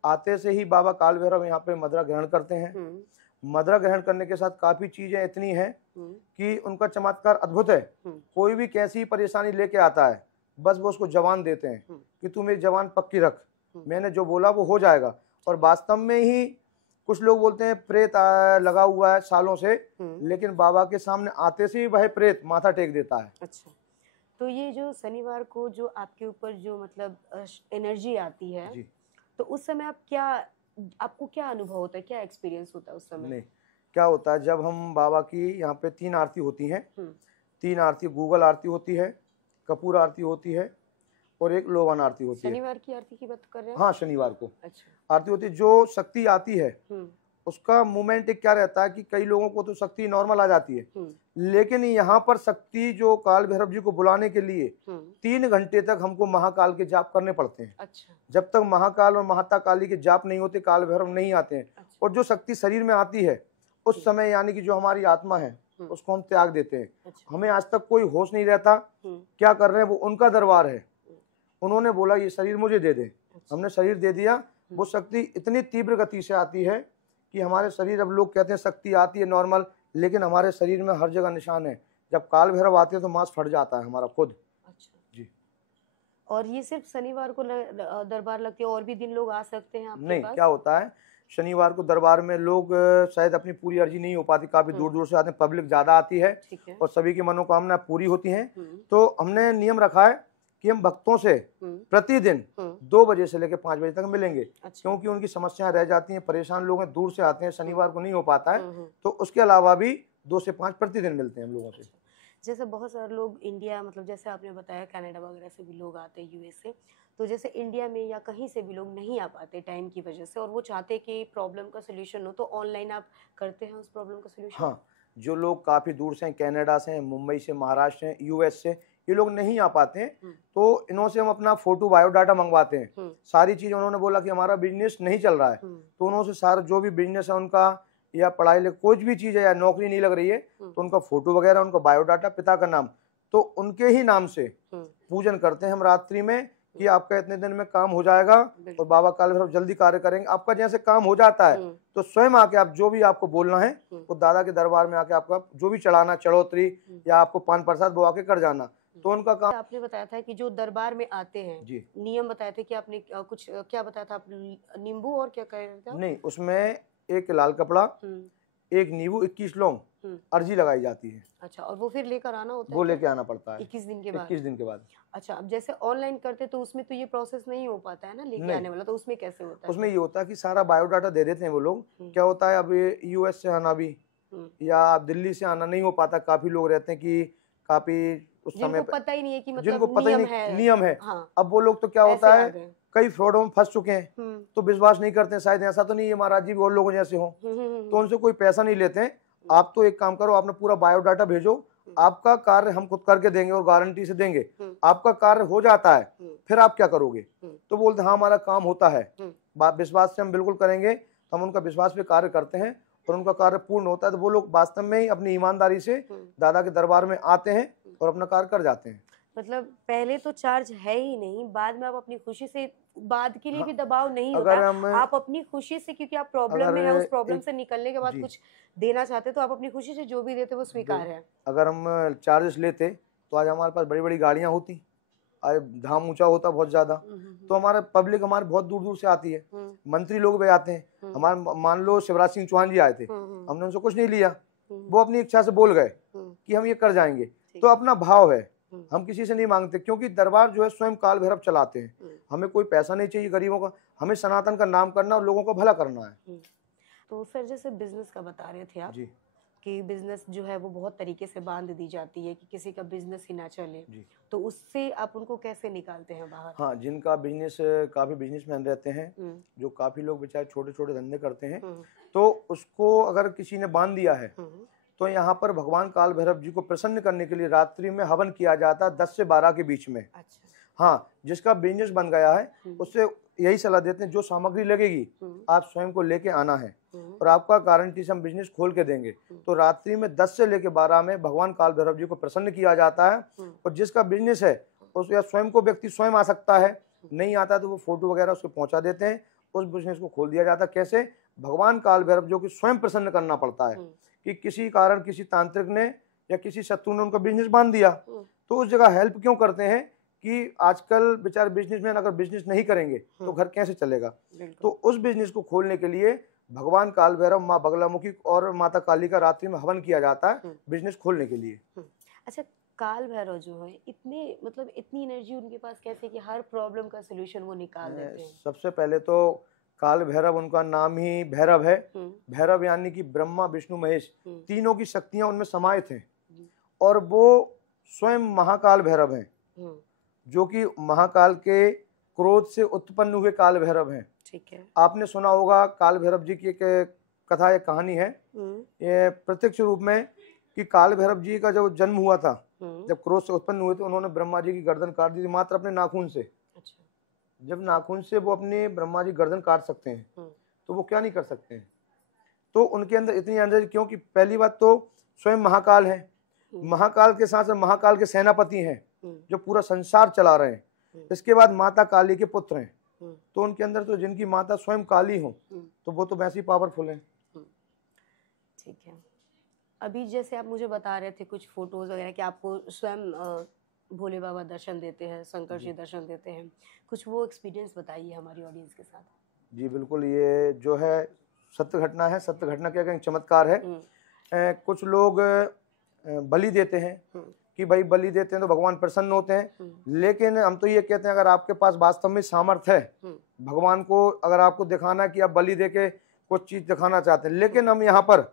आते से ही बाबा काल भैरव यहाँ पे मदरा ग्रहण करते हैं। मदरा ग्रहण करने के साथ काफी चीजें इतनी हैं कि उनका चमत्कार अद्भुत है। कोई भी कैसी परेशानी लेके आता है, बस वो उसको जवान देते हैं कि तू मेरी जवान पक्की रख, मैंने जो बोला वो हो जाएगा। और वास्तव में ही कुछ लोग बोलते हैं प्रेत लगा हुआ है सालों से, लेकिन बाबा के सामने आते से ही वह प्रेत माथा टेक देता है। अच्छा, तो ये जो शनिवार को जो आपके ऊपर जो मतलब एनर्जी आती है जी, तो उस समय आपको क्या अनुभव होता है, क्या एक्सपीरियंस होता है उस समय? नहीं, क्या होता है, जब हम बाबा की यहाँ पे 3 आरती होती हैं, 3 आरती, गूगल आरती होती है, कपूर आरती होती है और एक लोवान आरती होती है। शनिवार की आरती की बात कर रहे हैं? हाँ, शनिवार को आरती होती है। जो शक्ति आती है उसका मूवमेंट क्या रहता है कि कई लोगों को तो शक्ति नॉर्मल आ जाती है, लेकिन यहाँ पर शक्ति जो काल भैरव जी को बुलाने के लिए 3 घंटे तक हमको महाकाल के जाप करने पड़ते हैं। अच्छा। जब तक महाकाल और महाता काली के जाप नहीं होते काल भैरव नहीं आते हैं। अच्छा। और जो शक्ति शरीर में आती है उस समय यानी कि जो हमारी आत्मा है उसको हम त्याग देते हैं। अच्छा। हमें आज तक कोई होश नहीं रहता क्या कर रहे हैं, वो उनका दरबार है। उन्होंने बोला ये शरीर मुझे दे दे, हमने शरीर दे दिया। वो शक्ति इतनी तीव्र गति से आती है कि हमारे शरीर, अब लोग कहते हैं शक्ति आती है नॉर्मल, लेकिन हमारे शरीर में हर जगह निशान है। जब काल भैरव आते हैं तो मांस फट जाता है हमारा खुद। अच्छा जी। और ये सिर्फ शनिवार को दरबार लगती है, और भी दिन लोग आ सकते हैं आपके नहीं पास? क्या होता है, शनिवार को दरबार में लोग शायद अपनी पूरी अर्जी नहीं हो पाती, काफी दूर दूर से आते हैं, पब्लिक ज्यादा आती है और सभी की मनोकामना पूरी होती है। तो हमने नियम रखा है कि हम भक्तों से प्रतिदिन 2 बजे से लेकर 5 बजे तक मिलेंगे। अच्छा। क्योंकि उनकी समस्याएं रह जाती हैं, परेशान लोग हैं, दूर से आते हैं, शनिवार को नहीं हो पाता है, तो उसके अलावा भी 2 से 5 प्रतिदिन मिलते हैं हम लोगों से। जैसे बहुत सारे लोग इंडिया, मतलब जैसे आपने बताया कनाडा वगैरह से भी लोग आते हैं, यूएस से, तो जैसे इंडिया में या कहीं से भी लोग नहीं आ पाते टाइम की वजह से, और वो चाहते कि प्रॉब्लम का सोल्यूशन हो, तो ऑनलाइन आप करते हैं उस प्रॉब्लम का सोल्यूशन? हाँ, जो लोग काफी दूर से हैं, कनाडा से, मुंबई से, महाराष्ट्र से, यूएस से, ये लोग नहीं आ पाते हैं, तो इन्हों से हम अपना फोटो बायोडाटा मंगवाते हैं। सारी चीज उन्होंने बोला कि हमारा बिजनेस नहीं चल रहा है, तो उन्होंने सारा जो भी बिजनेस है उनका, या पढ़ाई कोई भी चीज है या नौकरी नहीं लग रही है, तो उनका फोटो वगैरह, उनका बायोडाटा, पिता का नाम, तो उनके ही नाम से पूजन करते हैं हम रात्रि में कि आपका इतने दिन में काम हो जाएगा और बाबा काल भैरव जल्दी कार्य करेंगे। आपका जैसे काम हो जाता है तो स्वयं आके आप जो भी आपको बोलना है वो दादा के दरबार में आके आपका जो भी चढ़ाना, चढ़ोतरी या आपको पान प्रसाद वो आके कर जाना, तो उनका काम। आपने बताया था कि जो दरबार में आते हैं जी, नियम बताए थे कि आपने कुछ क्या बताया था आपने, नींबू और क्या कह रहे थे? नहीं, उसमें एक लाल कपड़ा, एक नींबू, 21 लौंग अर्जी लगाई जाती है। अच्छा, और वो फिर लेकर आना होता है? वो लेके आना पड़ता है 21 दिन के बाद। 21 दिन के बाद। अच्छा, अब जैसे ऑनलाइन करते तो उसमें तो ये प्रोसेस नहीं हो पाता है ना लेके आने वाला, तो उसमें कैसे होता है? उसमें ये होता है कि सारा बायोडाटा दे देते हैं वो लोग। क्या होता है, अब यूएस से आना भी या दिल्ली से आना नहीं हो पाता। काफी लोग रहते हैं कि काफी उस समय पता ही नहीं है कि मतलब जिनको पता ही नहीं नियम है। हाँ। अब वो लोग तो क्या होता है, कई फ्रॉडों में फंस चुके हैं तो विश्वास नहीं करते हैं। शायद ऐसा तो नहीं है महाराज जी और लोगों जैसे हो, तो उनसे कोई पैसा नहीं लेते हैं। आप तो एक काम करो, आपने पूरा बायोडाटा भेजो, आपका कार्य हम खुद करके देंगे और गारंटी से देंगे। आपका कार्य हो जाता है, फिर आप क्या करोगे? तो बोलते हाँ हमारा काम होता है, विश्वास से हम बिल्कुल करेंगे। तो हम उनका विश्वास पे कार्य करते हैं और उनका कार्य पूर्ण होता है। तो वो लोग वास्तव में ही अपनी ईमानदारी से दादा के दरबार में आते हैं और अपना कार्य कर जाते हैं। मतलब पहले तो चार्ज है ही नहीं, बाद में आप अपनी खुशी से, बाद के लिए भी दबाव नहीं होता, आप अपनी खुशी से, क्योंकि आप प्रॉब्लम में है, उस प्रॉब्लम से निकलने के बाद कुछ देना चाहते तो आप अपनी खुशी से जो भी देते वो स्वीकार है। अगर हम चार्जेस लेते तो आज हमारे पास बड़ी बड़ी गाड़ियां होती, आज धाम ऊंचा होता बहुत ज्यादा, तो हमारे पब्लिक हमारे बहुत दूर दूर से आती है, मंत्री लोग भी आते हैं। हमारे मान लो शिवराज सिंह चौहान जी आए थे, हमने उनसे कुछ नहीं लिया, वो अपनी इच्छा से बोल गए कि हम ये कर जाएंगे। तो अपना भाव है, हम किसी से नहीं मांगते, क्योंकि दरबार जो है स्वयं काल भैरव चलाते हैं। हमें कोई पैसा नहीं चाहिए गरीबों का, हमें सनातन का नाम करना और लोगों को भला करना है। तो सर जैसे बिजनेस का बता रहे थे आप जी, कि बिजनेस जो है वो बहुत तरीके से बांध दी जाती है कि किसी का बिजनेस ही ना चले, तो उससे आप उनको कैसे निकालते हैं बाहर? हाँ, जिनका बिजनेस, काफी बिजनेसमैन रहते हैं जो काफी लोग बेचारे छोटे छोटे धंधे करते हैं, तो उसको अगर किसी ने बांध दिया है तो यहाँ पर भगवान काल भैरव जी को प्रसन्न करने के लिए रात्रि में हवन किया जाता है 10 से 12 के बीच में। अच्छा। हाँ, जिसका बिजनेस बन गया है उससे यही सलाह देते हैं जो सामग्री लगेगी आप स्वयं को लेके आना है और आपका गारंटी से हम बिजनेस खोल के देंगे। तो रात्रि में 10 से लेके 12 में भगवान काल भैरव जी को प्रसन्न किया जाता है और जिसका बिजनेस है उस या स्वयं को व्यक्ति स्वयं आ सकता है, नहीं आता तो वो फोटो वगैरह उसको पहुंचा देते हैं, उस बिजनेस को खोल दिया जाता है। कैसे? भगवान काल भैरव जो कि स्वयं प्रसन्न करना पड़ता है कि किसी कारण किसी तांत्रिक ने या किसी शत्रु ने उनका बिजनेस बांध दिया, तो उस जगह हेल्प क्यों करते हैं कि आजकल बेचारे बिजनेसमैन अगर बिजनेस नहीं करेंगे तो घर कैसे चलेगा। तो उस बिजनेस को खोलने के लिए भगवान काल भैरव, माँ बगलामुखी और माता काली का रात्रि में हवन किया जाता है बिजनेस खोलने के लिए। अच्छा, काल भैरव जो है इतने मतलब इतनी एनर्जी उनके पास कैसे कि हर प्रॉब्लम का सलूशन वो निकाल देते हैं? सबसे पहले तो काल भैरव, उनका नाम ही भैरव है। भैरव यानी कि ब्रह्मा विष्णु महेश तीनों की शक्तियां उनमें समाहित हैं और वो स्वयं महाकाल भैरव हैं, जो कि महाकाल के क्रोध से उत्पन्न हुए काल भैरव हैं। ठीक है, आपने सुना होगा काल भैरव जी की एक कथा, एक कहानी है ये प्रत्यक्ष रूप में कि काल भैरव जी का जब जन्म हुआ था, जब क्रोध से उत्पन्न हुए तो उन्होंने ब्रह्मा जी की गर्दन काट दी थी मात्र अपने नाखून से। जब नाखून से वो अपने ब्रह्मा जी गर्दन काट सकते हैं तो वो क्या नहीं कर सकते हैं। तो उनके अंदर इतनी एनर्जी, क्योंकि पहली बात तो स्वयं महाकाल है, महाकाल के साथ महाकाल के सेनापति हैं जो पूरा संसार चला रहे हैं। इसके बाद माता काली के पुत्र हैं, तो उनके अंदर तो जिनकी माता स्वयं काली हो तो वो तो वैसे ही पावरफुल है। ठीक है, अभी जैसे आप मुझे बता रहे थे कुछ फोटोज वगैरह कि आपको स्वयं भोले बाबा दर्शन देते हैं, शंकर जी दर्शन देते हैं, कुछ वो एक्सपीरियंस बताइए हमारी ऑडियंस के साथ। जी बिल्कुल, ये जो है सत्य घटना है। सत्य घटना क्या कहें, चमत्कार है। कुछ लोग बलि देते हैं कि भाई बलि देते हैं तो भगवान प्रसन्न होते हैं, लेकिन हम तो ये कहते हैं अगर आपके पास वास्तव में सामर्थ्य है भगवान को अगर आपको दिखाना कि आप बलि देके कुछ चीज दिखाना चाहते हैं, लेकिन हम यहाँ पर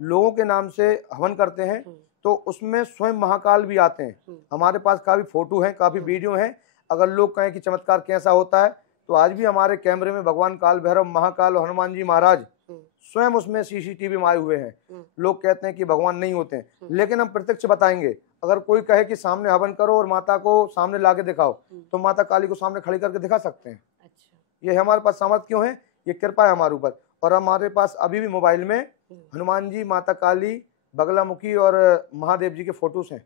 लोगों के नाम से हवन करते हैं तो उसमें स्वयं महाकाल भी आते हैं। हमारे पास काफी फोटो हैं, काफी वीडियो हैं। अगर लोग कहें कि चमत्कार कैसा होता है तो आज भी हमारे कैमरे में भगवान काल भैरव, महाकाल और हनुमान जी महाराज स्वयं उसमें सीसीटीवी में आए हुए हैं। लोग कहते हैं कि भगवान नहीं होते हैं, लेकिन हम प्रत्यक्ष बताएंगे। अगर कोई कहे कि सामने हवन करो और माता को सामने लाके दिखाओ तो माता काली को सामने खड़ी करके दिखा सकते हैं। अच्छा। ये हमारे पास सामर्थ्य क्यों है, ये कृपा है हमारे ऊपर। और हमारे पास अभी भी मोबाइल में हनुमान जी, माता काली, बगलामुखी और महादेव जी के फोटोज हैं।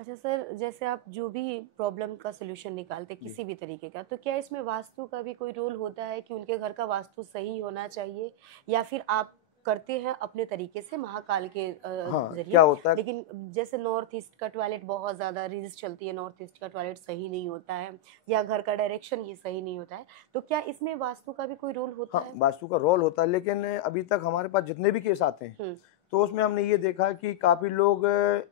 अच्छा सर, जैसे आप जो भी प्रॉब्लम का सॉल्यूशन निकालते जी। किसी भी तरीके का, तो क्या इसमें वास्तु का भी कोई रोल होता है कि उनके घर का वास्तु सही होना चाहिए, या फिर आप करते हैं अपने तरीके से महाकाल के हाँ, क्या जरिए? होता है। लेकिन जैसे नॉर्थ ईस्ट का टॉयलेट बहुत ज़्यादा रील्स चलती है, नॉर्थ ईस्ट का टॉयलेट सही नहीं होता है, या घर का डायरेक्शन ही सही नहीं होता है, तो क्या इसमें वास्तु का भी कोई रोल होता हाँ, है? वास्तु का रोल होता है, लेकिन अभी तक हमारे पास जितने भी केस आते हैं, हुँ, तो उसमें हमने ये देखा है कि काफ़ी लोग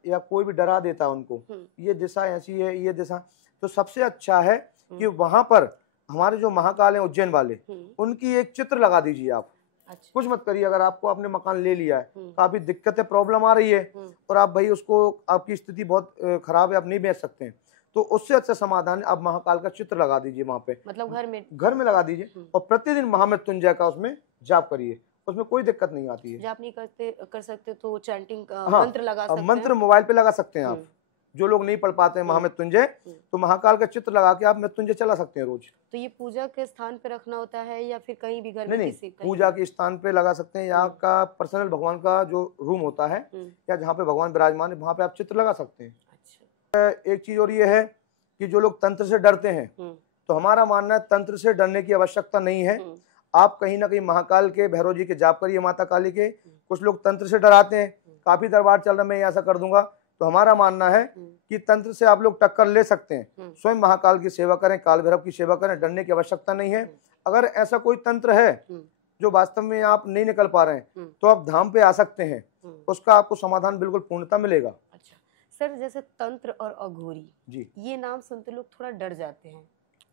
या कोई भी डरा देता है उनको, हुँ, ये दिशा ऐसी है, ये दिशा। तो सबसे अच्छा है कि हुँ, वहाँ पर हमारे जो महाकाल हैं उज्जैन वाले, हुँ, उनकी एक चित्र लगा दीजिए आप। अच्छा, कुछ मत करिए, अगर आपको आपने मकान ले लिया है, हुँ, काफ़ी दिक्कत है, प्रॉब्लम आ रही है, हुँ, और आप भाई उसको, आपकी स्थिति बहुत खराब है, आप नहीं बेच सकते हैं, तो उससे अच्छा समाधान है आप महाकाल का चित्र लगा दीजिए वहाँ पे, मतलब घर में? घर में लगा दीजिए, हुँ। और प्रतिदिन महामृत्युंजय का उसमें जाप करिए, उसमें कोई दिक्कत नहीं आती है। जाप नहीं कर सकते तो चैंटिंग हाँ, मंत्र लगा सकते मंत्र हैं। मोबाइल पे लगा सकते हैं आप। हुँ, जो लोग नहीं पढ़ पाते हैं हुँ, महामृत्युंजय, हुँ। तो महाकाल का चित्र लगा के आप मृत्युंजय चला सकते हैं रोज। तो ये पूजा के स्थान पे रखना होता है, या फिर कहीं भी घर नहीं में नहीं, किसी कहीं पूजा भी? के स्थान पे लगा सकते हैं, या हुँ, आपका पर्सनल भगवान का जो रूम होता है, हुँ, या जहाँ पे भगवान विराजमान है, वहाँ पे आप चित्र लगा सकते हैं। अच्छा। एक चीज और ये है कि जो लोग तंत्र से डरते हैं, हुँ, तो हमारा मानना है तंत्र से डरने की आवश्यकता नहीं है। हुँ, आप कहीं ना कहीं महाकाल के, भैरव जी के जाप करिए, माता काली के। हुँ, कुछ लोग तंत्र से डराते हैं, हुँ, काफी दरबार चल रहा है, मैं ऐसा कर दूंगा, तो हमारा मानना है हुँ, कि तंत्र से आप लोग टक्कर ले सकते हैं। हुँ, स्वयं महाकाल की सेवा करें, काल भैरव की सेवा करें, डरने की आवश्यकता नहीं है। हुँ, अगर ऐसा कोई तंत्र है हुँ, जो वास्तव में आप नहीं निकल पा रहे हैं, हुँ, तो आप धाम पे आ सकते हैं, हुँ। उसका आपको समाधान बिल्कुल पूर्णता मिलेगा। अच्छा। सर, जैसे तंत्र और अघोरी, जी। ये नाम सुनते लोग थोड़ा डर जाते हैं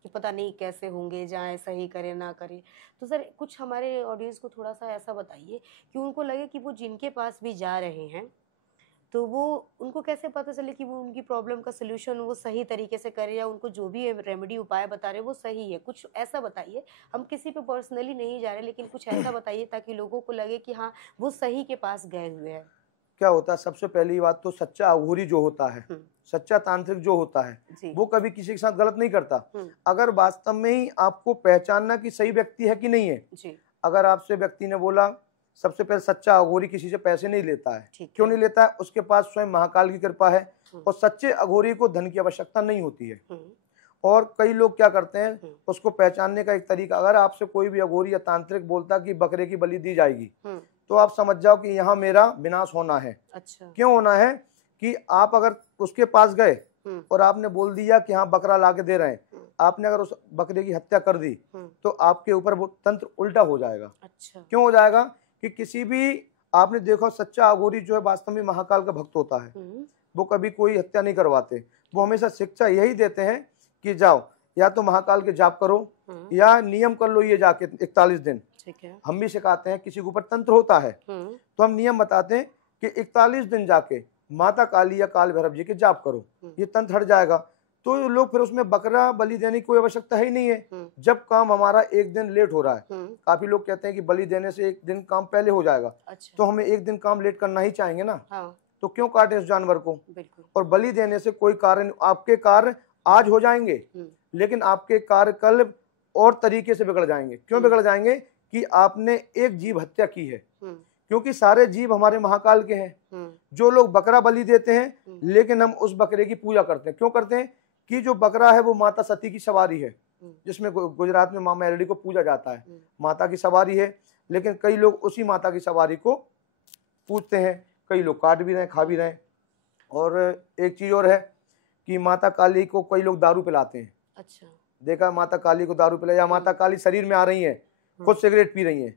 कि पता नहीं कैसे होंगे, जाएँ सही करें ना करें। तो सर, कुछ हमारे ऑडियंस को थोड़ा-सा ऐसा बताइए कि उनको लगे कि वो जिनके पास भी जा रहे हैं, तो वो उनको कैसे पता चले कि वो उनकी प्रॉब्लम का सॉल्यूशन वो सही तरीके से करें, या उनको जो भी रेमेडी उपाय बता रहे हैं वो सही है? कुछ ऐसा बताइए। हम किसी पे पर्सनली नहीं जा रहे, लेकिन कुछ ऐसा बताइए ताकि लोगों को लगे कि हाँ, वो सही के पास गए हुए हैं। क्या होता है, सबसे पहली बात तो सच्चा अघोरी जो होता है, हुँ, सच्चा तांत्रिक जो होता है, जी। वो कभी किसी के साथ गलत नहीं करता। हुँ, अगर वास्तव में ही आपको पहचानना कि सही व्यक्ति है कि नहीं है, जी, अगर आपसे व्यक्ति ने बोला, सबसे पहले सच्चा अघोरी किसी से पैसे नहीं लेता है। ठीक क्यों है। नहीं लेता है? उसके पास स्वयं महाकाल की कृपा है, हुँ, और सच्चे अघोरी को धन की आवश्यकता नहीं होती है। हुँ, और कई लोग क्या करते हैं, हुँ, उसको पहचानने का एक तरीका, अगर आपसे कोई भी अघोरी या तांत्रिक बोलता कि बकरे की बलि दी जाएगी, हुँ, तो आप समझ जाओ कि यहाँ मेरा विनाश होना है। अच्छा। क्यों होना है? कि आप अगर उसके पास गए हुँ, और आपने बोल दिया कि हाँ बकरा ला के दे रहे हैं, हुँ, आपने अगर उस बकरे की हत्या कर दी, हुँ, तो आपके ऊपर वो तंत्र उल्टा हो जाएगा। अच्छा। क्यों हो जाएगा? कि किसी भी, आपने देखो सच्चा अघोरी जो है वास्तव में महाकाल का भक्त होता है, हुँ, वो कभी कोई हत्या नहीं करवाते। वो हमेशा शिक्षा यही देते हैं कि जाओ, या तो महाकाल के जाप करो, हुँ, या नियम कर लो ये जाके 41 दिन। ठीक है। हम भी सिखाते हैं, किसी के ऊपर तंत्र होता है हुँ, तो हम नियम बताते हैं कि 41 दिन जाके माता काली या काल भैरव जी के जाप करो, ये तंत्र हट जाएगा। तो लोग फिर उसमें बकरा बलि देने की कोई आवश्यकता ही नहीं है, हुँ, जब काम हमारा एक दिन लेट हो रहा है। हुँ, काफी लोग कहते हैं कि बलि देने से एक दिन काम पहले हो जाएगा, अच्छा। तो हमें एक दिन काम लेट करना ही चाहेंगे ना, हाँ, तो क्यों काटे उस जानवर को? बिल्कुल। और बलि देने से कोई कार्य, आपके कार्य आज हो जाएंगे, हुँ, लेकिन आपके कार्य कल और तरीके से बिगड़ जाएंगे। क्यों बिगड़ जाएंगे? कि आपने एक जीव हत्या की है। हुँ, क्योंकि सारे जीव हमारे महाकाल के हैं। हुँ, जो लोग बकरा बलि देते हैं, हुँ, लेकिन हम उस बकरे की पूजा करते हैं। क्यों करते हैं? कि जो बकरा है वो माता सती की सवारी है, हुँ, जिसमें गुजरात में माँ मेलडी को पूजा जाता है, हुँ, माता की सवारी है। लेकिन कई लोग उसी माता की सवारी को पूजते हैं, कई लोग काट भी रहे हैं, खा भी रहे हैं। और एक चीज और है कि माता काली को कई लोग दारू पिलाते हैं। अच्छा। देखा माता काली को दारू पिला, या माता काली शरीर में आ रही है, खुद सिगरेट पी रही हैं,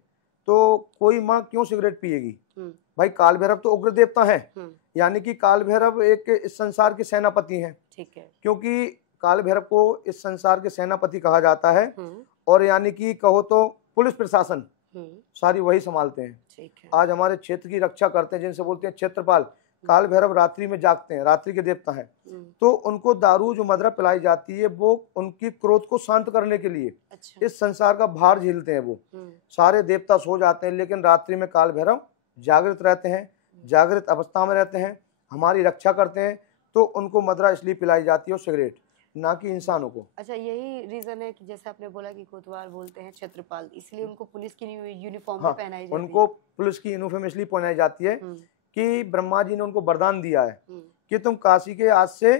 तो कोई माँ क्यों सिगरेट पिएगी? हुँ, भाई काल भैरव तो उग्र देवता है, हुँ, यानी कि काल भैरव एक इस संसार के सेनापति हैं। ठीक है। क्योंकि काल भैरव को इस संसार के सेनापति कहा जाता है, हुँ, और यानी कि कहो तो पुलिस प्रशासन हुँ, सारी वही संभालते हैं। ठीक है। आज हमारे क्षेत्र की रक्षा करते हैं, जिनसे बोलते हैं क्षेत्रपाल। काल भैरव रात्रि में जागते हैं, रात्रि के देवता हैं। हुँ, तो उनको दारू जो मदिरा पिलाई जाती है, वो उनकी क्रोध को शांत करने के लिए अच्छा। इस संसार का भार झेलते हैं। वो हुँ, सारे देवता सो जाते हैं, लेकिन रात्रि में काल भैरव जागृत रहते हैं, जागृत अवस्था में रहते हैं, हमारी रक्षा करते हैं। तो उनको मदिरा इसलिए पिलाई जाती है, और सिगरेट, ना कि इंसानों को। अच्छा, यही रीज़न है कि जैसे आपने बोला कि कोतवाल बोलते हैं क्षेत्रपाल, इसलिए उनको पुलिस की यूनिफ़ॉर्म भी हाँ, पहनाई जाती है। उनको पुलिस की यूनिफॉर्म इसलिए पहनाई जाती है हुँ, कि ब्रह्मा जी ने उनको वरदान दिया है हुँ, कि तुम काशी के आज से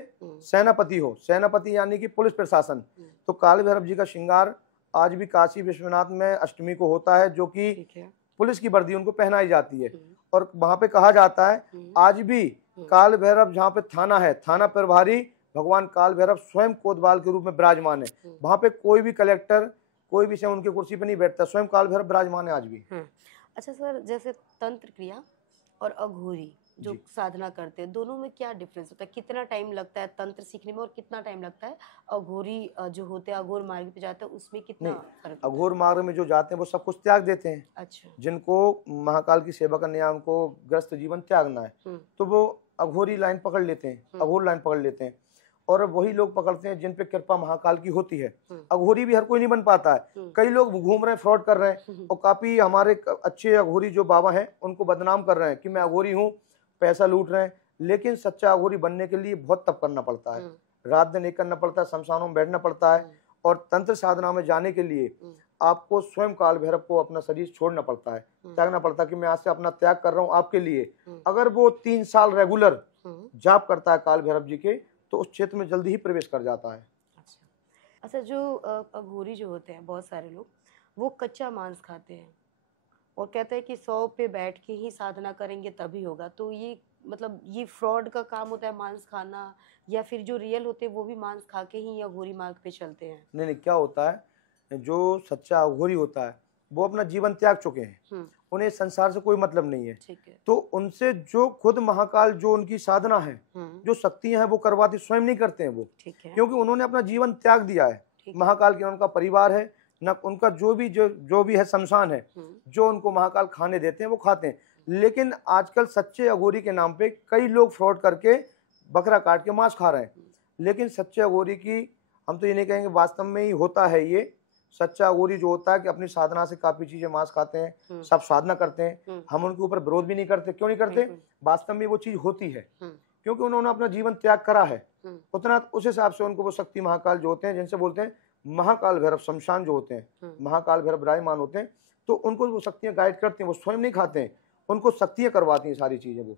सेनापति हो। सेनापति यानी कि पुलिस प्रशासन। तो काल भैरव जी का श्रृंगार आज भी काशी विश्वनाथ में अष्टमी को होता है, जो कि पुलिस की वर्दी उनको पहनाई जाती है। और वहां पे कहा जाता है आज भी काल भैरव जहाँ पे थाना है, थाना प्रभारी भगवान काल भैरव स्वयं कोतवाल के रूप में विराजमान है। वहां पे कोई भी कलेक्टर, कोई भी स्वयं उनकी कुर्सी पे नहीं बैठता, स्वयं काल भैरव विराजमान है आज भी। अच्छा सर, जैसे तंत्र क्रिया और अघोरी जो साधना करते हैं, दोनों में क्या डिफरेंस होता है? कितना टाइम लगता है तंत्र सीखने में और कितना टाइम लगता है अघोरी जो होते हैं, अघोर मार्ग पे जाते हैं, उसमें कितना फर्क? अघोर मार्ग में जो जाते हैं वो सब कुछ त्याग देते हैं। अच्छा। जिनको महाकाल की सेवा करने या उनको ग्रस्त जीवन त्यागना है तो वो अघोरी लाइन पकड़ लेते हैं, अघोर लाइन पकड़ लेते हैं। और वही लोग पकड़ते हैं जिन पे कृपा महाकाल की होती है। अघोरी भी हर कोई नहीं बन पाता है। कई लोग घूम रहे हैं, फ्रॉड कर रहे हैं, और काफी हमारे अच्छे अघोरी जो बाबा हैं उनको बदनाम कर रहे हैं कि मैं अघोरी हूँ, पैसा लूट रहे हैं। लेकिन सच्चा अघोरी बनने के लिए बहुत तप करना पड़ता है, रात दिन एक करना पड़ता है, शमशानों में बैठना पड़ता है। और तंत्र साधना में जाने के लिए आपको स्वयं काल भैरव को अपना शरीर छोड़ना पड़ता है, त्यागना पड़ता है कि मैं आज से अपना त्याग कर रहा हूँ आपके लिए। अगर वो 3 साल रेगुलर जाप करता है काल भैरव जी के, तो उस क्षेत्र में जल्दी ही प्रवेश कर जाता है। अच्छा, जो अघोरी जो होते हैं, बहुत सारे लोग वो कच्चा मांस खाते हैं और कहते हैं कि 100 पे बैठ के ही साधना करेंगे तभी होगा। तो ये मतलब ये फ्रॉड का काम होता है मांस खाना, या फिर जो रियल होते हैं वो भी मांस खा के ही अघोरी मार्ग पे चलते हैं? नहीं, क्या होता है, जो सच्चा अघोरी होता है वो अपना जीवन त्याग चुके हैं, उन्हें संसार से कोई मतलब नहीं है। तो उनसे जो खुद महाकाल जो उनकी साधना है, जो शक्तियां हैं वो करवाती स्वयं नहीं करते हैं वो, क्योंकि उन्होंने अपना जीवन त्याग दिया है। महाकाल के उनका परिवार है न, उनका जो भी है शमशान है, जो उनको महाकाल खाने देते हैं वो खाते हैं। लेकिन आजकल सच्चे अघोरी के नाम पे कई लोग फ्रॉड करके बकरा काट के मांस खा रहे हैं। लेकिन सच्चे अघोरी की हम तो ये नहीं कहेंगे, वास्तव में ही होता है ये। सच्चा अघोरी जो होता है कि अपनी साधना से काफी चीजें मांस खाते हैं, सब साधना करते हैं। हम उनके ऊपर विरोध भी नहीं करते। क्यों नहीं करते? वास्तव में वो चीज होती है, क्योंकि उन्होंने अपना जीवन त्याग करा है। उतना उस हिसाब से उनको वो शक्ति महाकाल जो होते हैं, जिनसे बोलते हैं महाकाल भैरव, शमशान जो होते हैं, महाकाल भैरव विराजमान होते हैं, तो उनको वो शक्तियां गाइड करती हैं। वो स्वयं नहीं खाते हैं, उनको शक्तियां करवाती हैं सारी चीजें वो।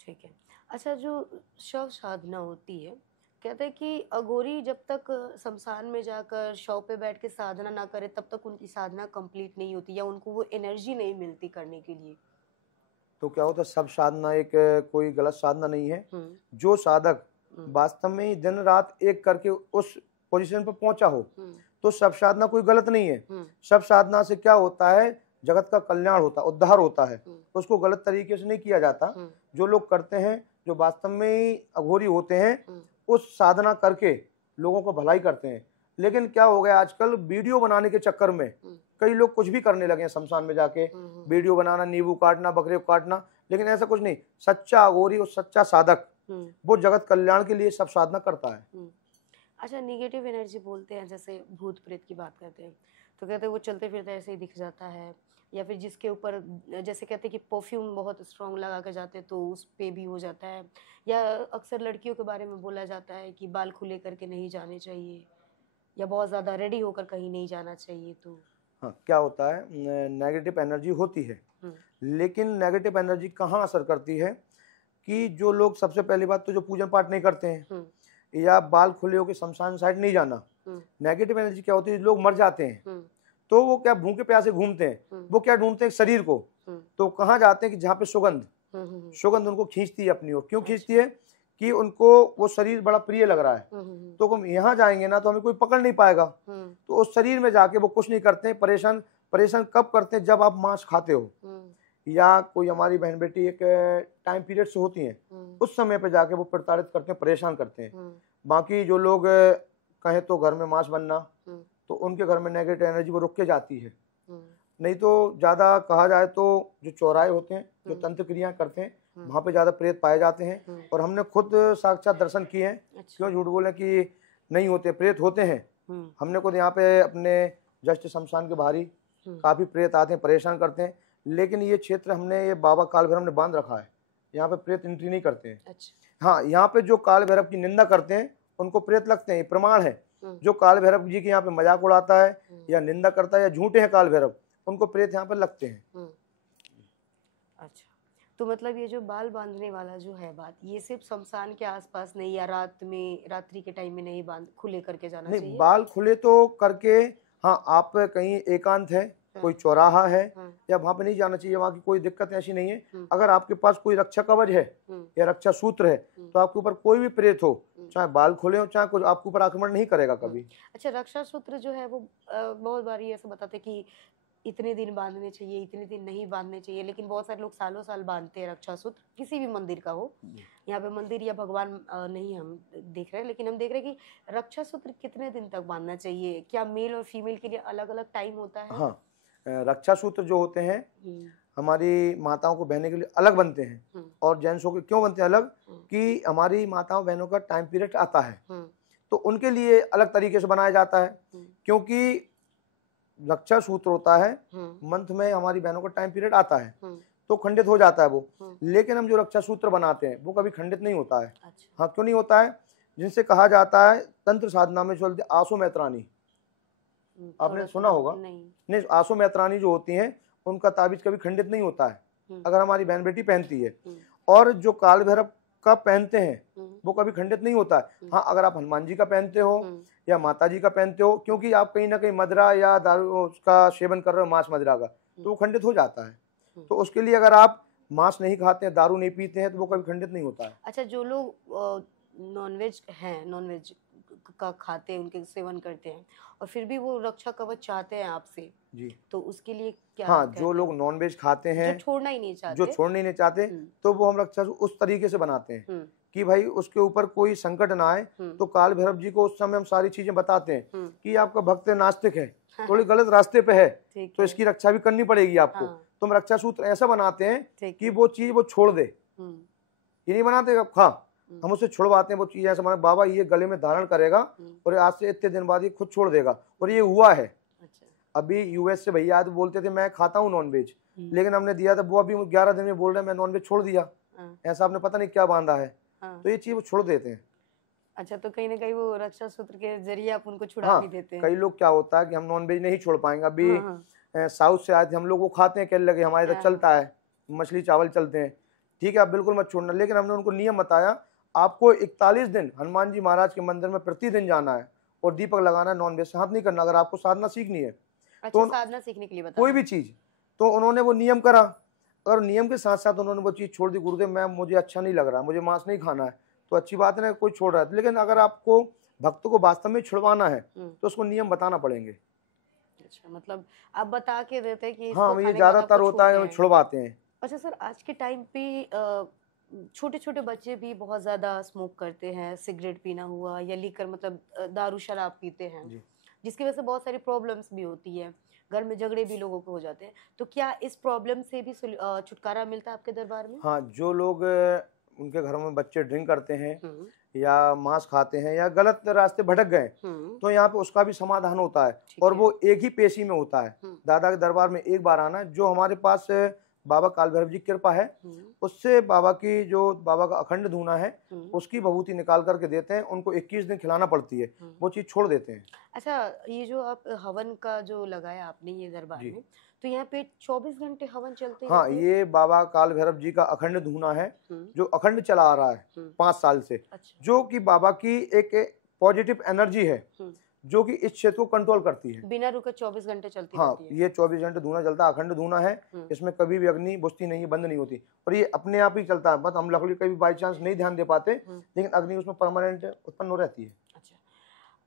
ठीक है। अच्छा, जो शव साधना होती है, कहते हैं कि अघोरी जब तक शमशान में जाकर शव पे बैठ के साधना ना करे तब तक उनकी साधना कंप्लीट नहीं होती, या उनको वो एनर्जी नहीं मिलती करने के लिए। तो क्या होता है, सब साधना एक कोई गलत साधना नहीं है। जो साधक वास्तव में ही दिन रात एक करके उस पोजीशन पर पहुंचा हो, तो सब साधना कोई गलत नहीं है। सब साधना से क्या होता है, जगत का कल्याण होता है, उद्धार होता है। उसको गलत तरीके से नहीं किया जाता। जो लोग करते हैं, जो वास्तव में ही अघोरी होते हैं, उस साधना करके लोगों को भलाई करते हैं। लेकिन क्या हो गया, आजकल वीडियो बनाने के चक्कर में कई लोग कुछ भी करने लगे हैं। शमशान में जाके वीडियो बनाना, नींबू काटना, बकरे को काटना। लेकिन ऐसा कुछ नहीं। सच्चा अघोरी और सच्चा साधक वो जगत कल्याण के लिए सब साधना करता है। अच्छा, निगेटिव एनर्जी बोलते हैं, जैसे भूत प्रेत की बात करते हैं, तो कहते हैं वो चलते फिरते ऐसे ही दिख जाता है, या फिर जिसके ऊपर जैसे कहते हैं कि परफ्यूम बहुत स्ट्रॉन्ग लगा कर जाते हैं तो उस पे भी हो जाता है। या अक्सर लड़कियों के बारे में बोला जाता है कि बाल खुले करके नहीं जाने चाहिए, या बहुत ज़्यादा रेडी होकर कहीं नहीं जाना चाहिए। तो हाँ, क्या होता है, नेगेटिव एनर्जी होती है। लेकिन नेगेटिव एनर्जी कहाँ असर करती है कि जो लोग, सबसे पहली बात तो जो पूजन पाठ नहीं करते हैं, या बाल खुले होकर शमशान साइड नहीं जाना। नेगेटिव एनर्जी क्या होती है, लोग मर जाते हैं तो वो क्या भूखे प्यासे घूमते हैं, वो क्या ढूंढते हैं, शरीर को। तो कहाँ जाते हैं कि जहाँ पे सुगंध उनको खींचती है अपनी ओर। क्यों खींचती है? कि उनको वो शरीर बड़ा प्रिय लग रहा है। तो हम यहाँ जाएंगे ना तो हमें कोई पकड़ नहीं पाएगा। तो उस शरीर में जाके वो कुछ नहीं करते हैं। परेशान कब करते हैं? जब आप मांस खाते हो, या कोई हमारी बहन बेटी एक टाइम पीरियड से होती हैं, उस समय पे जाके वो प्रताड़ित करते हैं, परेशान करते हैं। बाकी जो लोग कहें तो घर में मांस बनना, तो उनके घर में नेगेटिव एनर्जी वो रुक के जाती है। नहीं तो ज्यादा कहा जाए तो जो चौराहे होते हैं, जो तंत्र क्रिया करते हैं, वहां पे ज्यादा प्रेत पाए जाते हैं। और हमने खुद साक्षात दर्शन किए हैं। क्यों झूठ बोले कि नहीं होते, प्रेत होते हैं। हमने खुद यहाँ पे अपने जस्ट शमशान के बाहरी काफी प्रेत आते हैं, परेशान करते हैं। लेकिन ये क्षेत्र हमने, ये बाबा काल भैरव ने बांध रखा है, यहाँ पे प्रेत एंट्री नहीं करते हैं। हाँ, यहाँ पे जो काल भैरव की निंदा करते हैं उनको प्रेत लगते हैं, ये प्रमाण है। जो काल भैरव जी के यहाँ पे मजाक उड़ाता है या निंदा करता है या झूठे हैं काल भैरव, उनको प्रेत यहाँ पे लगते हैं। अच्छा, तो मतलब ये जो बाल बांधने वाला जो है बात, ये सिर्फ शमशान के आसपास नहीं या रात्रि के टाइम में नहीं बांध खुले करके जाना नहीं, चाहिए? बाल खुले तो करके, हाँ, आप कहीं एकांत है, कोई चौराहा है, या वहां पे नहीं जाना चाहिए, वहां की कोई दिक्कत ऐसी नहीं है। अगर आपके पास कोई रक्षा कवच है या रक्षा सूत्र है, तो आपके ऊपर कोई भी प्रेत हो, चाहे बाल खुले हो, चाहे कुछ, आपके ऊपर आक्रमण नहीं करेगा कभी। अच्छा, रक्षा सूत्र जो है वो बहुत बार ऐसे बताते कि इतने दिन बांधने चाहिए, इतने दिन नहीं बांधने चाहिए, लेकिन बहुत सारे लोग सालों साल बांधते हैं रक्षा सूत्र, किसी भी मंदिर का हो। यहाँ पे मंदिर या भगवान नहीं हम देख रहे हैं, लेकिन हम देख रहे हैं कि रक्षा सूत्र कितने दिन तक बांधना चाहिए? क्या मेल और फीमेल के लिए अलग अलग टाइम होता है? हाँ, रक्षा सूत्र जो होते हैं हमारी माताओं को बहने के लिए अलग बनते हैं, और जेंट्सों के क्यों बनते हैं अलग, कि हमारी माताओं बहनों का टाइम पीरियड आता है, तो उनके लिए अलग तरीके से बनाया जाता है। क्योंकि रक्षा सूत्र होता है, मंथ में हमारी बहनों का टाइम पीरियड आता है, तो खंडित हो जाता है वो। लेकिन हम जो रक्षा सूत्र बनाते हैं वो कभी खंडित नहीं होता है। अच्छा। हाँ, क्यों नहीं होता है? जिनसे कहा जाता है तंत्र साधना में चलते आसो मैत्रानी, आपने सुना होगा? नहीं, आसो मैत्रानी जो होती हैं उनका ताबीज कभी खंडित नहीं होता है। अगर हमारी बहन बेटी पहनती है, और जो काल भैरव का पहनते हैं वो कभी खंडित नहीं होता है। हाँ, अगर आप हनुमान जी का पहनते हो या माता जी का पहनते हो, क्योंकि आप कहीं ना कहीं मदरा या दारू उसका सेवन कर रहे हो, मांस मदरा का, तो वो खंडित हो जाता है। तो उसके लिए अगर आप मांस नहीं खाते हैं, दारू नहीं पीते हैं, तो वो कभी खंडित नहीं होता है। अच्छा, जो लोग नॉनवेज हैं, नॉनवेज का खाते हैं, उनके सेवन करते हैं, और फिर भी वो रक्षा कवच चाहते हैं आपसे जी, तो उसके लिए क्या? हाँ, जो लोग नॉनवेज खाते हैं, जो छोड़ना ही नहीं चाहते, तो वो हम रक्षा उस तरीके से बनाते हैं कि भाई उसके ऊपर कोई संकट ना आए। तो काल भैरव जी को उस समय हम सारी चीजें बताते हैं कि आपका भक्त नास्तिक है, थोड़ी गलत रास्ते पे है, तो इसकी रक्षा भी करनी पड़ेगी आपको। तो हम रक्षा सूत्र ऐसा बनाते हैं कि वो चीज वो छोड़ दे। ये नहीं बनाते हाँ, हम उससे छुड़वाते हैं वो चीज, ऐसा माने बाबा ये गले में धारण करेगा और आज से इतने दिन बाद ये खुद छोड़ देगा, और ये हुआ है। अभी यूएस से भैया आते बोलते थे मैं खाता हूँ नॉनवेज, लेकिन हमने दिया था, वो अभी 11 दिन में बोल रहे हैं मैं नॉनवेज छोड़ दिया। ऐसा आपने पता नहीं क्या बांधा है। तो ये चीज वो छोड़ देते हैं। अच्छा, तो कहीं ना कहीं वो रक्षा सूत्र के जरिए आप उनको छुड़ा भी देते हैं। कई लोग क्या होता है कि हम नॉनवेज नहीं छोड़ पाएंगे। अभी साउथ से आए थे हम लोग, वो खाते हैं, कहने लगे हमारे इधर चलता है, मछली चावल चलते हैं, ठीक है आप बिल्कुल मत छोड़ना। लेकिन हमने उनको नियम बताया, आपको 41 दिन हनुमान जी महाराज के मंदिर में प्रतिदिन जाना है और दीपक लगाना है, नॉनवेज से हाथ नहीं करना, अगर आपको साधना सीखनी है। अच्छा, तो साधना सीखने के लिए बताया कोई भी चीज, तो उन्होंने वो नियम करा, और नियम के साथ साथ उन्होंने वो चीज छोड़ दी। गुरुदेव मैं, मुझे अच्छा नहीं लग रहा, मुझे मांस नहीं खाना है, तो अच्छी बात है ना, कोई छोड़ रहा है। लेकिन अगर आपको भक्त को वास्तव में छुड़वाना है तो उसको नियम बताना पड़ेंगे। अच्छा, मतलब आप बता के देते हैं कि हाँ, ये ज्यादातर होता है, छुड़वाते हैं। अच्छा सर, आज के टाइम पे छोटे छोटे बच्चे भी बहुत ज्यादा स्मोक करते हैं, सिगरेट पीना हुआ या लीकर, मतलब दारू शराब पीते हैं, जिसकी वजह से बहुत सारी प्रॉब्लम्स भी होती है, घर में झगड़े भी लोगों को हो जाते हैं। तो क्या इस प्रॉब्लम से भी छुटकारा मिलता है आपके दरबार में? हाँ, जो लोग उनके घरों में बच्चे ड्रिंक करते हैं या मांस खाते हैं या गलत रास्ते भटक गए, तो यहाँ पे उसका भी समाधान होता है, और वो एक ही पेशी में होता है। दादा के दरबार में एक बार आना, जो हमारे पास बाबा काल भैरव जी की कृपा है, उससे बाबा की जो बाबा का अखंड धूना है उसकी भभूति निकाल करके देते हैं, उनको 21 दिन खिलाना पड़ती है, वो चीज छोड़ देते हैं। अच्छा, ये जो आप हवन का जो लगाया आपने ये दरबार में, तो यहाँ पे 24 घंटे हवन चलते हैं? हाँ, ये बाबा काल भैरव जी का अखंड धूना है, जो अखंड चला आ रहा है 5 साल से। अच्छा। जो कि बाबा की एक पॉजिटिव एनर्जी है जो कि इस क्षेत्र को कंट्रोल करती है, बिना रुके 24 घंटे चलती हाँ, ये 24 घंटे धूना चलता है, अखंड धूना है। इसमें कभी भी अग्नि बुझती नहीं है, बंद नहीं होती, और ये अपने आप ही चलता है। बस हम लकड़ी कभी बाई चांस नहीं ध्यान दे पाते, लेकिन अग्नि उसमें परमानेंट उत्पन्न हो रहती है। अच्छा,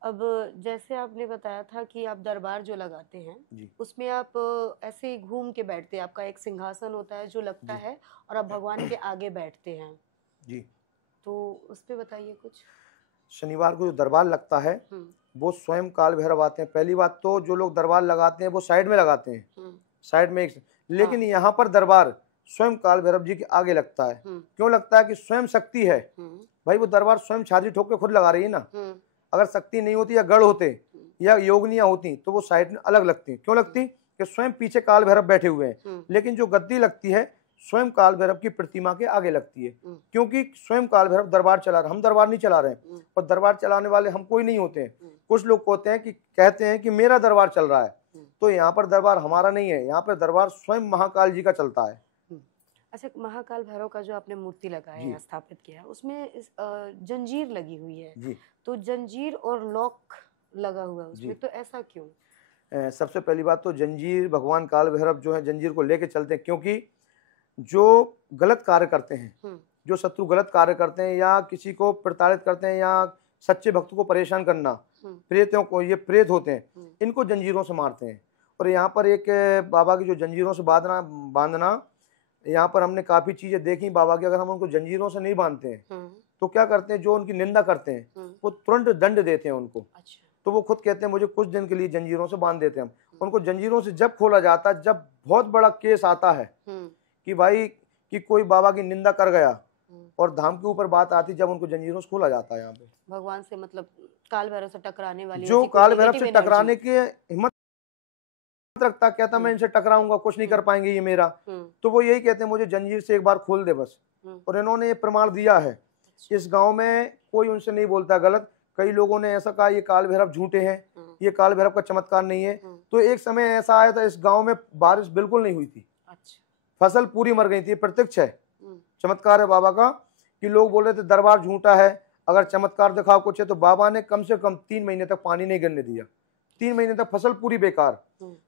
अब जैसे आपने बताया था कि आप दरबार जो लगाते हैं उसमें आप ऐसे ही घूम के बैठते हैं, आपका एक सिंहासन होता है जो लगता है और आप भगवान के आगे बैठते हैं जी, तो उस पे बताइए कुछ। शनिवार को जो दरबार लगता है वो स्वयं काल भैरव आते हैं। पहली बात तो जो लोग दरबार लगाते हैं वो साइड में लगाते हैं, साइड में एक, लेकिन यहाँ पर दरबार स्वयं काल भैरव जी के आगे लगता है। क्यों लगता है? कि स्वयं शक्ति है भाई, वो दरबार स्वयं छाती ठोक के खुद लगा रही है ना। अगर शक्ति नहीं होती या गढ़ होते या योगनियां होती तो वो साइड में अलग लगती। क्यों लगती? कि स्वयं पीछे काल भैरव बैठे हुए हैं, लेकिन जो गद्दी लगती है स्वयं काल भैरव की प्रतिमा के आगे लगती है, क्योंकि स्वयं काल भैरव दरबार चला रहे, हम दरबार नहीं चला रहे हैं, और दरबार चलाने वाले हम कोई नहीं होते हैं। कुछ लोग होते हैं कि कहते हैं कि मेरा दरबार चल रहा है, तो यहाँ पर दरबार हमारा नहीं है, यहाँ पर दरबार स्वयं महाकाल जी का चलता है। अच्छा, महाकाल भैरव का जो आपने मूर्ति लगाया है, स्थापित किया है, उसमें जंजीर लगी हुई है जी। तो जंजीर और लॉक लगा हुआ है उसमें, तो ऐसा क्यों? सबसे पहली बात तो जंजीर, भगवान काल भैरव जो है जंजीर को लेके चलते हैं, क्योंकि जो गलत कार्य करते हैं, जो शत्रु गलत कार्य करते हैं या किसी को प्रताड़ित करते हैं या सच्चे भक्त को परेशान करना, प्रेतों को, ये प्रेत होते हैं, इनको जंजीरों से मारते हैं। और यहाँ पर एक बाबा की जो जंजीरों से बांधना, यहाँ पर हमने काफी चीजें देखी बाबा की। अगर हम उनको जंजीरों से नहीं बांधते हैं तो क्या करते हैं, जो उनकी निंदा करते हैं वो तुरंत दंड देते हैं उनको। अच्छा। तो वो खुद कहते हैं मुझे कुछ दिन के लिए जंजीरों से बांध देते हैं हम। उनको जंजीरों से जब खोला जाता है, जब बहुत बड़ा केस आता है कि भाई कि कोई बाबा की निंदा कर गया और धाम के ऊपर बात आती, जब उनको जंजीरों से खोला जाता है यहाँ पे। भगवान से मतलब काल भैरव से टकराने वाली, जो काल भैरव से टकराने की हिम्मत रखता, कहता मैं इनसे टकराऊंगा, कुछ नहीं कर पाएंगे ये मेरा, तो वो यही कहते हैं मुझे जंजीर से एक बार खोल दे बस। और इन्होंने ये प्रमाण दिया है, इस गांव में कोई उनसे नहीं बोलता गलत। कई लोगों ने ऐसा कहा ये काल भैरव झूठे हैं, ये काल भैरव का चमत्कार नहीं है। तो एक समय ऐसा आया था, इस गांव में बारिश बिल्कुल नहीं हुई थी, फसल पूरी मर गई थी। प्रत्यक्ष है, चमत्कार है बाबा का, कि लोग बोल रहे थे दरबार झूठा है, अगर चमत्कार दिखाओ कुछ है। तो बाबा ने कम से कम 3 महीने तक पानी नहीं गिरने दिया, 3 महीने तक फसल पूरी बेकार।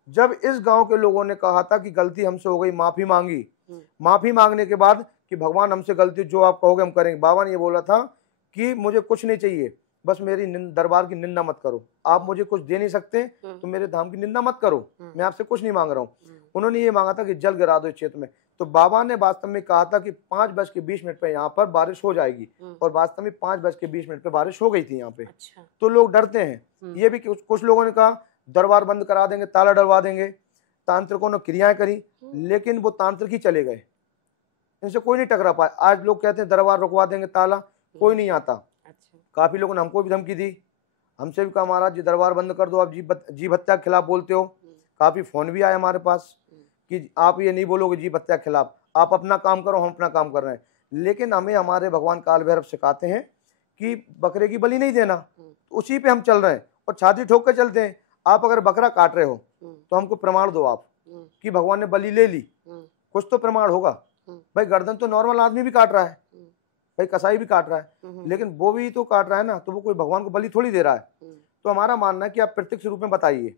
जब इस गांव के लोगों ने कहा था कि गलती हमसे हो गई, माफी मांगी, माफी मांगने के बाद कि भगवान हमसे गलती, जो आप कहोगे हम करेंगे। बाबा ने ये बोला था कि मुझे कुछ नहीं चाहिए, बस मेरी दरबार की निंदा मत करो। आप मुझे कुछ दे नहीं सकते तो मेरे धाम की निंदा मत करो, मैं आपसे कुछ नहीं मांग रहा हूँ। उन्होंने ये मांगा था कि जल गिरा दो इस क्षेत्र में। तो बाबा ने वास्तव में कहा था कि 5:20 पे यहाँ पर बारिश हो जाएगी, और वास्तव में 5:20 पे बारिश हो गई थी यहाँ पे। अच्छा। तो लोग डरते हैं। ये भी कुछ लोगों ने कहा दरबार बंद करा देंगे, ताला डलवा देंगे। तांत्रिकों ने क्रियाएं करी, लेकिन वो तांत्रिक ही चले गए, इनसे कोई नहीं टकरा पाया। आज लोग कहते हैं दरबार रुकवा देंगे, ताला, कोई नहीं आता। काफी लोगों ने हमको भी धमकी दी, हमसे भी कहा महाराज जी दरबार बंद कर दो, आप जीव हत्या के खिलाफ बोलते हो। काफी फोन भी आए हमारे पास कि आप ये नहीं बोलोगे जीव हत्या के खिलाफ, आप अपना काम करो, हम अपना काम कर रहे हैं। लेकिन हमें हमारे भगवान काल भैरव सिखाते हैं कि बकरे की बलि नहीं देना, उसी पे हम चल रहे हैं और छाती ठोक के चलते हैं। आप अगर बकरा काट रहे हो तो हमको प्रमाण दो आप कि भगवान ने बलि ले ली, कुछ तो प्रमाण होगा। भाई गर्दन तो नॉर्मल आदमी भी काट रहा है, भाई कसाई भी काट रहा है, लेकिन वो भी तो काट रहा है ना, तो वो कोई भगवान को बलि थोड़ी दे रहा है। तो हमारा मानना है कि आप प्रत्यक्ष रूप में बताइए।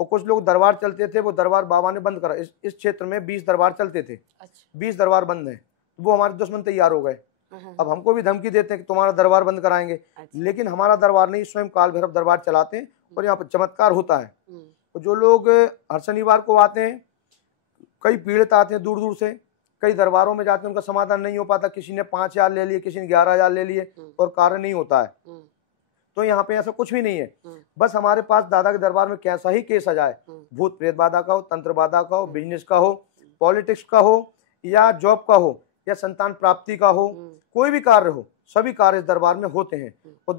और कुछ लोग दरबार चलते थे, वो दरबार बाबा ने बंद करा। इस क्षेत्र में 20 दरबार चलते थे, 20 दरबार बंद है। वो हमारे दुश्मन तैयार हो गए, अब हमको भी धमकी देते हैं कि तुम्हारा दरबार बंद कराएंगे। लेकिन हमारा दरबार नहीं, स्वयं काल भैरव दरबार चलाते हैं और यहाँ पर चमत्कार होता है। तो जो लोग हर शनिवार को आते हैं, कई पीड़ित आते हैं दूर दूर से, कई दरबारों में जाते हैं, उनका समाधान नहीं हो पाता। किसी ने 5,000 ले लिए, किसी ने 11,000 ले लिए और कार्य नहीं होता है। तो यहाँ पे ऐसा कुछ भी नहीं है। बस हमारे पास दादा के दरबार में कैसा ही केस आ जाए, भूत प्रेत बाधा का हो, तंत्र बाधा का हो, बिजनेस का हो, पॉलिटिक्स का हो, या जॉब का हो, या संतान प्राप्ति का हो, कोई भी कार्य हो, सभी कार्य इस दरबार में होते हैं। और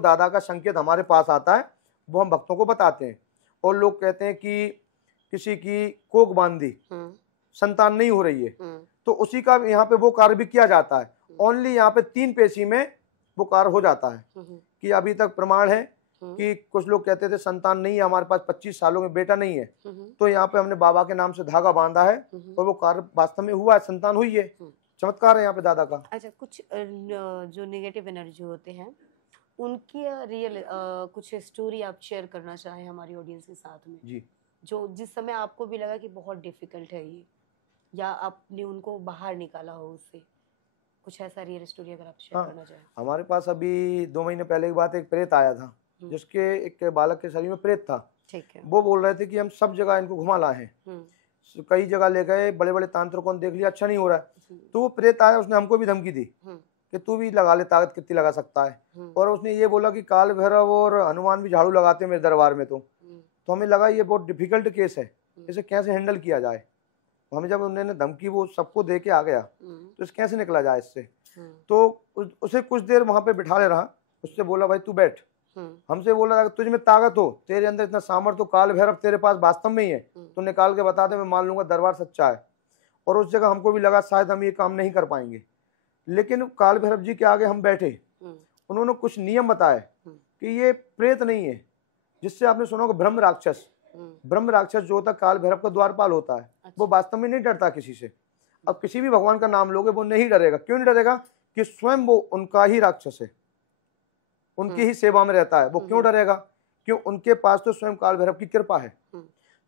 दादा का संकेत हमारे पास आता है वो हम भक्तों को बताते हैं। और लोग कहते हैं कि किसी की कोख बांधी, संतान नहीं हो रही है, तो उसी का यहाँ पे वो कार्य भी किया जाता है। ओनली यहाँ पे 3 पेशी में वो कार्य हो जाता है। कि अभी तक प्रमाण है कि कुछ लोग कहते थे संतान नहीं है हमारे पास, 25 सालों में बेटा नहीं है, तो यहाँ पे हमने बाबा के नाम से धागा बांधा है और वो कार्य वास्तव में हुआ है, संतान हुई है। चमत्कार है यहाँ पे दादा का। अच्छा, कुछ जो नेगेटिव एनर्जी होते हैं उनकी रियल कुछ स्टोरी आप शेयर करना चाहें हमारी ऑडियंस के साथ में जी, जो जिस समय आपको भी लगा कि बहुत डिफिकल्ट है ये, या आपने उनको बाहर निकाला हो उससे, कुछ ऐसा रियल स्टोरी अगर आप शेयर करना चाहें। हमारे पास अभी 2 महीने पहले की बात, एक प्रेत आया था जिसके एक बालक के शरीर में प्रेत था। ठीक है। वो बोल रहे थे कि हम सब जगह इनको घुमा लाए हैं, कई जगह ले गए, बड़े बड़े तांत्रिकों ने देख लिया, अच्छा नहीं हो रहा है। तो वो प्रेत आया, उसने हमको भी धमकी दी कि तू भी लगा ले, ताकत कितनी लगा सकता है। और उसने ये बोला कि काल भैरव और हनुमान भी झाड़ू लगाते हैं मेरे दरबार में। तो हमें लगा ये बहुत डिफिकल्ट केस है, इसे कैसे हैंडल किया जाए। हमें जब उन्होंने धमकी वो सबको दे के आ गया तो इसे कैसे निकला जाए इससे। तो उसे कुछ देर वहां पे बिठा ले रहा, उससे बोला भाई तू बैठ। हमसे बोला तुझ में ताकत हो, तेरे अंदर इतना सामर्थ्य हो, काल भैरव तेरे पास वास्तव में ही है, तो निकाल के बता दे, मैं मान लूंगा दरबार सच्चा है। और उस जगह हमको भी लगा शायद हम ये काम नहीं कर पाएंगे, लेकिन काल भैरव जी के आगे हम बैठे, उन्होंने कुछ नियम बताए कि ये प्रेत नहीं है, जिससे आपने सुना होगा ब्रह्म राक्षस। ब्रह्म राक्षस जो होता है काल भैरव का द्वारपाल होता है, वो वास्तव में नहीं डरता किसी से। अब किसी भी भगवान का नाम लोगे वो नहीं डरेगा। क्यों नहीं डरेगा? कि स्वयं वो उनका ही राक्षस है, उनकी ही सेवा में रहता है। वो क्यों डरेगा? क्यों? उनके पास तो स्वयं काल भैरव की कृपा है।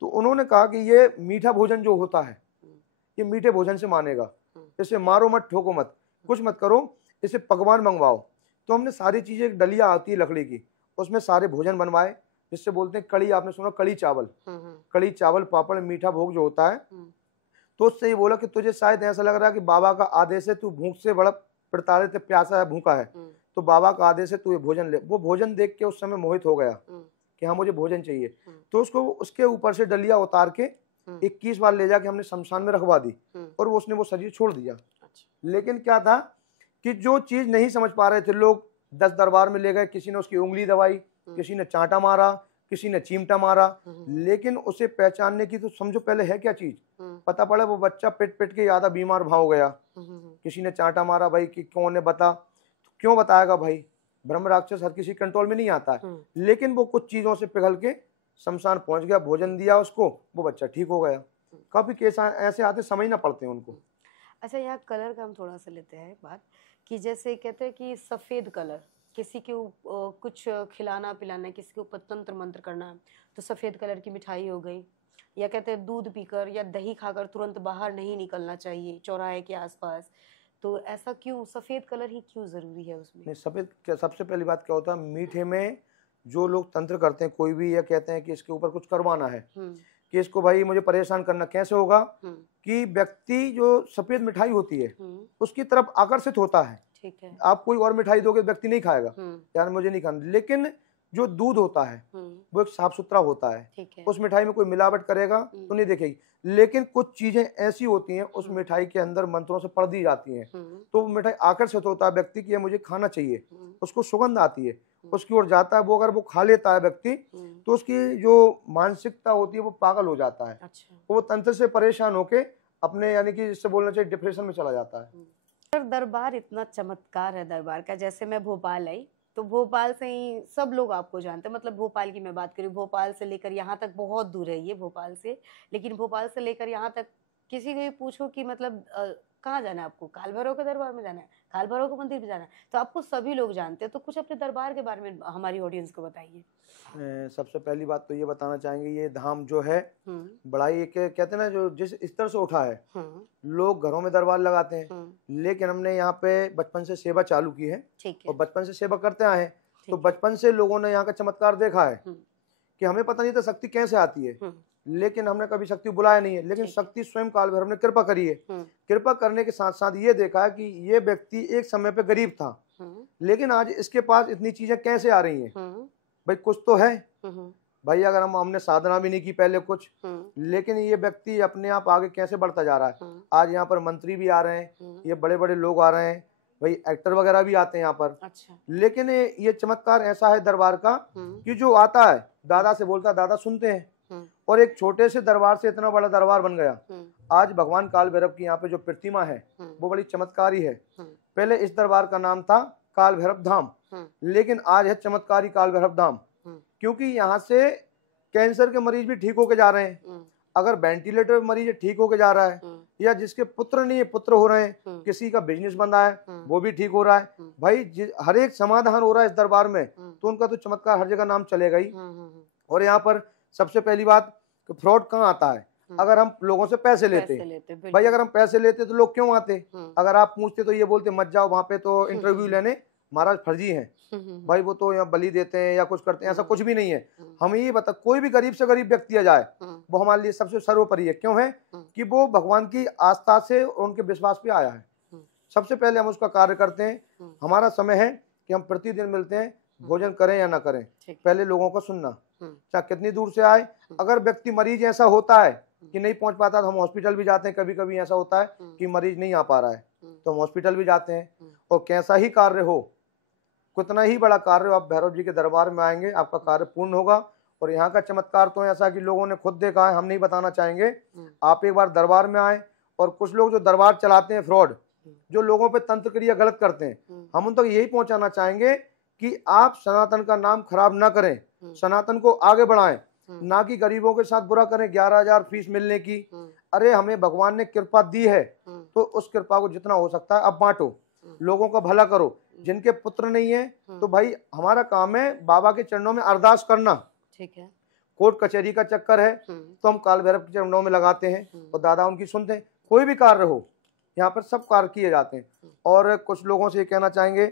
तो उन्होंने कहा कि ये मीठा भोजन जो होता है ये मीठे भोजन से मानेगा, इसे मारो मत, ठोको मत, कुछ मत करो, इसे पकवान मंगवाओ। तो हमने सारी चीजें, एक डलिया आती है लकड़ी की, उसमें सारे भोजन बनवाए, जिससे बोलते हैं कड़ी, आपने सुना कड़ी चावल, कड़ी चावल पापड़ मीठा भोग जो होता है। तो उससे ये बोला कि तुझे शायद ऐसा लग रहा है कि बाबा का आदेश है, तू भूख से बड़ा प्रताड़ित, प्यासा है, भूखा है, तो बाबा का आदेश है तू ये भोजन ले। वो भोजन देख के उस समय मोहित हो गया कि हाँ मुझे भोजन चाहिए। तो उसको उसके ऊपर से डलिया उतार के 21 बार ले जाके हमने शमशान में रखवा दी और वो उसने वो शरीर छोड़ दिया। लेकिन क्या था कि जो चीज नहीं समझ पा रहे थे लोग, 10 दरबार में ले गए, किसी ने उसकी उंगली दबाई, किसी ने चांटा मारा, किसी ने चिमटा मारा, लेकिन उसे पहचानने की तो समझो पहले है क्या चीज। पता पड़ा वो बच्चा पेट पेट के ज्यादा बीमार भाव गया। किसी ने चांटा मारा, भाई कि कौन ने बता, तो क्यों बताएगा भाई, ब्रह्म राक्षस हर किसी कंट्रोल में नहीं आता है। लेकिन वो कुछ चीजों से पिघल के शमशान पहुंच गया, भोजन दिया उसको, वो बच्चा ठीक हो गया। काफी केस ऐसे आते, समझ ना पड़ते हैं उनको। अच्छा, यहाँ कलर का हम थोड़ा सा लेते हैं बात, कि जैसे कहते हैं कि सफेद कलर, किसी के कुछ खिलाना पिलाना, किसी के ऊपर तंत्र मंत्र करना, तो सफेद कलर की मिठाई हो गई, या कहते हैं दूध पीकर या दही खाकर तुरंत बाहर नहीं निकलना चाहिए चौराहे के आसपास। तो ऐसा क्यों, सफेद कलर ही क्यों जरूरी है उसमें? नहीं, सफेद सबसे पहली बात क्या होता है, मीठे में जो लोग तंत्र करते हैं कोई भी, या कहते हैं कि इसके ऊपर कुछ करवाना है, कि इसको भाई मुझे परेशान करना, कैसे होगा कि व्यक्ति जो सफेद मिठाई होती है उसकी तरफ आकर्षित होता है। ठीक है। आप कोई और मिठाई दोगे व्यक्ति नहीं खाएगा, यार मुझे नहीं खाना। लेकिन जो दूध होता है वो एक साफ सुथरा होता है, उस मिठाई में कोई मिलावट करेगा तो नहीं देखेगी। लेकिन कुछ चीजें ऐसी होती हैं उस मिठाई के अंदर मंत्रों से पढ़ दी जाती हैं, तो वो मिठाई आकर्षित होता है व्यक्ति की, मुझे खाना चाहिए, उसको सुगंध आती है, उसकी ओर जाता है। वो अगर वो खा लेता है व्यक्ति तो उसकी जो मानसिकता होती है वो पागल हो जाता है। अच्छा। वो तंत्र से परेशान होके अपने, यानी कि जिससे बोलना चाहिए, डिप्रेशन में चला जाता है। सर, दरबार इतना चमत्कार है दरबार का। जैसे मैं भोपाल आई तो भोपाल से ही सब लोग आपको जानते हैं, मतलब भोपाल की मैं बात करूँ, भोपाल से लेकर यहाँ तक बहुत दूर है ये भोपाल से, लेकिन भोपाल से लेकर यहाँ तक किसी को भी पूछो कि मतलब कहाँ जाना है आपको, काल भैरव के दरबार में जाना है, काल भैरव के मंदिर में जाना है, तो आपको सभी लोग जानते हैं। तो कुछ अपने दरबार के बारे में हमारी ऑडियंस को बताइए। सबसे पहली बात तो ये बताना चाहेंगे, ये धाम जो है बड़ा ही, कहते हैं ना, जो जिस स्तर से उठा है, लोग घरों में दरबार लगाते हैं, लेकिन हमने यहाँ पे बचपन से सेवा चालू की है और बचपन से सेवा करते आए हैं। तो बचपन से लोगों ने यहाँ का चमत्कार देखा है कि हमें पता नहीं था शक्ति कैसे आती है, लेकिन हमने कभी शक्ति बुलाया नहीं है, लेकिन शक्ति स्वयं काल भैरव ने कृपा करी है। कृपा करने के साथ साथ ये देखा है कि ये व्यक्ति एक समय पे गरीब था, लेकिन आज इसके पास इतनी चीजें कैसे आ रही हैं। भाई कुछ तो है भाई, अगर हमने साधना भी नहीं की पहले कुछ, लेकिन ये व्यक्ति अपने आप आगे कैसे बढ़ता जा रहा है। आज यहाँ पर मंत्री भी आ रहे हैं, ये बड़े बड़े लोग आ रहे हैं, भाई एक्टर वगैरह भी आते हैं यहाँ पर। अच्छा। लेकिन ये चमत्कार ऐसा है दरबार का कि जो आता है दादा से बोलता है, दादा सुनते हैं, और एक छोटे से दरबार से इतना बड़ा दरबार बन गया। आज भगवान काल भैरव की यहाँ पे जो प्रतिमा है वो बड़ी चमत्कारी है। पहले इस दरबार का नाम था काल भैरव धाम, लेकिन आज है चमत्कारी काल भैरव धाम, क्योंकि यहाँ से कैंसर के मरीज भी ठीक होके जा रहे हैं, अगर वेंटिलेटर मरीज ठीक होके जा रहा है, या जिसके पुत्र नहीं है पुत्र हो रहे हैं, किसी का बिजनेस बंद है वो भी ठीक हो रहा है। भाई हर एक समाधान हो रहा है इस दरबार में, तो उनका तो चमत्कार हर जगह नाम चलेगा ही। और यहाँ पर सबसे पहली बात, फ्रॉड कहाँ आता है, अगर हम लोगों से पैसे लेते भाई, अगर हम पैसे लेते तो लोग क्यों आते, अगर आप पूछते तो ये बोलते मत जाओ वहां पे तो इंटरव्यू लेने, महाराज फर्जी है भाई, वो तो यहाँ बलि देते हैं या कुछ करते हैं, ऐसा कुछ भी नहीं है। हमें ये बता, कोई भी गरीब से गरीब व्यक्ति आ जाए वो हमारे लिए सबसे सर्वोपरि है। क्यों है कि वो भगवान की आस्था से उनके विश्वास पे आया है। सबसे पहले हम उसका कार्य करते हैं। हमारा समय है कि हम प्रतिदिन मिलते हैं, भोजन करें या ना करें, पहले लोगों को सुनना, चाहे कितनी दूर से आए। अगर व्यक्ति मरीज ऐसा होता है कि नहीं पहुंच पाता तो हम हॉस्पिटल भी जाते हैं। कभी कभी ऐसा होता है कि मरीज नहीं आ पा रहा है तो हम हॉस्पिटल भी जाते हैं। और कैसा ही कार्य हो, कितना ही बड़ा कार्य हो, आप भैरव जी के दरबार में आएंगे आपका कार्य पूर्ण होगा। और यहाँ का चमत्कार तो ऐसा कि लोगों ने खुद देखा है, हम नहीं बताना चाहेंगे। आप एक बार दरबार में आए, और कुछ लोग जो दरबार चलाते हैं फ्रॉड, जो लोगों पे तंत्र क्रिया गलत करते हैं, हम उन तक यही पहुंचाना चाहेंगे कि आप सनातन का नाम खराब ना करें, सनातन को आगे बढ़ाएं, ना कि गरीबों के साथ बुरा करें 11,000 फीस मिलने की। अरे हमें भगवान ने कृपा दी है, तो उस कृपा को जितना हो सकता है अब बांटो, लोगों का भला करो। जिनके पुत्र नहीं है तो भाई हमारा काम है बाबा के चरणों में अरदास करना। ठीक है। कोर्ट कचहरी का चक्कर है तो हम काल भैरव के चरणों में लगाते हैं और दादा उनकी सुनते हैं। कोई भी कार्य हो यहाँ पर सब कार्य किए जाते हैं। और कुछ लोगों से ये कहना चाहेंगे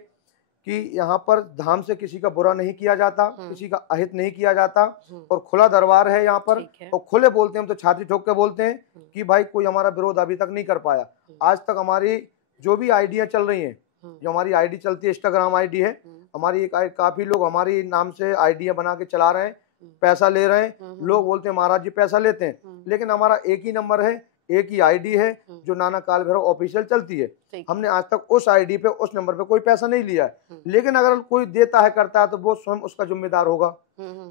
कि यहाँ पर धाम से किसी का बुरा नहीं किया जाता, किसी का अहित नहीं किया जाता और खुला दरबार है यहाँ पर। और खुले बोलते हैं, हम तो छाती ठोक के बोलते हैं कि भाई कोई हमारा विरोध अभी तक नहीं कर पाया। आज तक हमारी जो भी आईडियां चल रही हैं, जो हमारी आईडी चलती है, इंस्टाग्राम आईडी है हमारी, काफी लोग हमारी नाम से आईडियां बना के चला रहे हैं, पैसा ले रहे हैं। लोग बोलते हैं महाराज जी पैसा लेते हैं, लेकिन हमारा एक ही नंबर है, एक ही आईडी है जो नाना काल भैरव ऑफिशियल चलती है। हमने आज तक उस आईडी पे, उस नंबर पे कोई पैसा नहीं लिया है। लेकिन अगर कोई देता है, करता है तो वो स्वयं उसका जिम्मेदार होगा।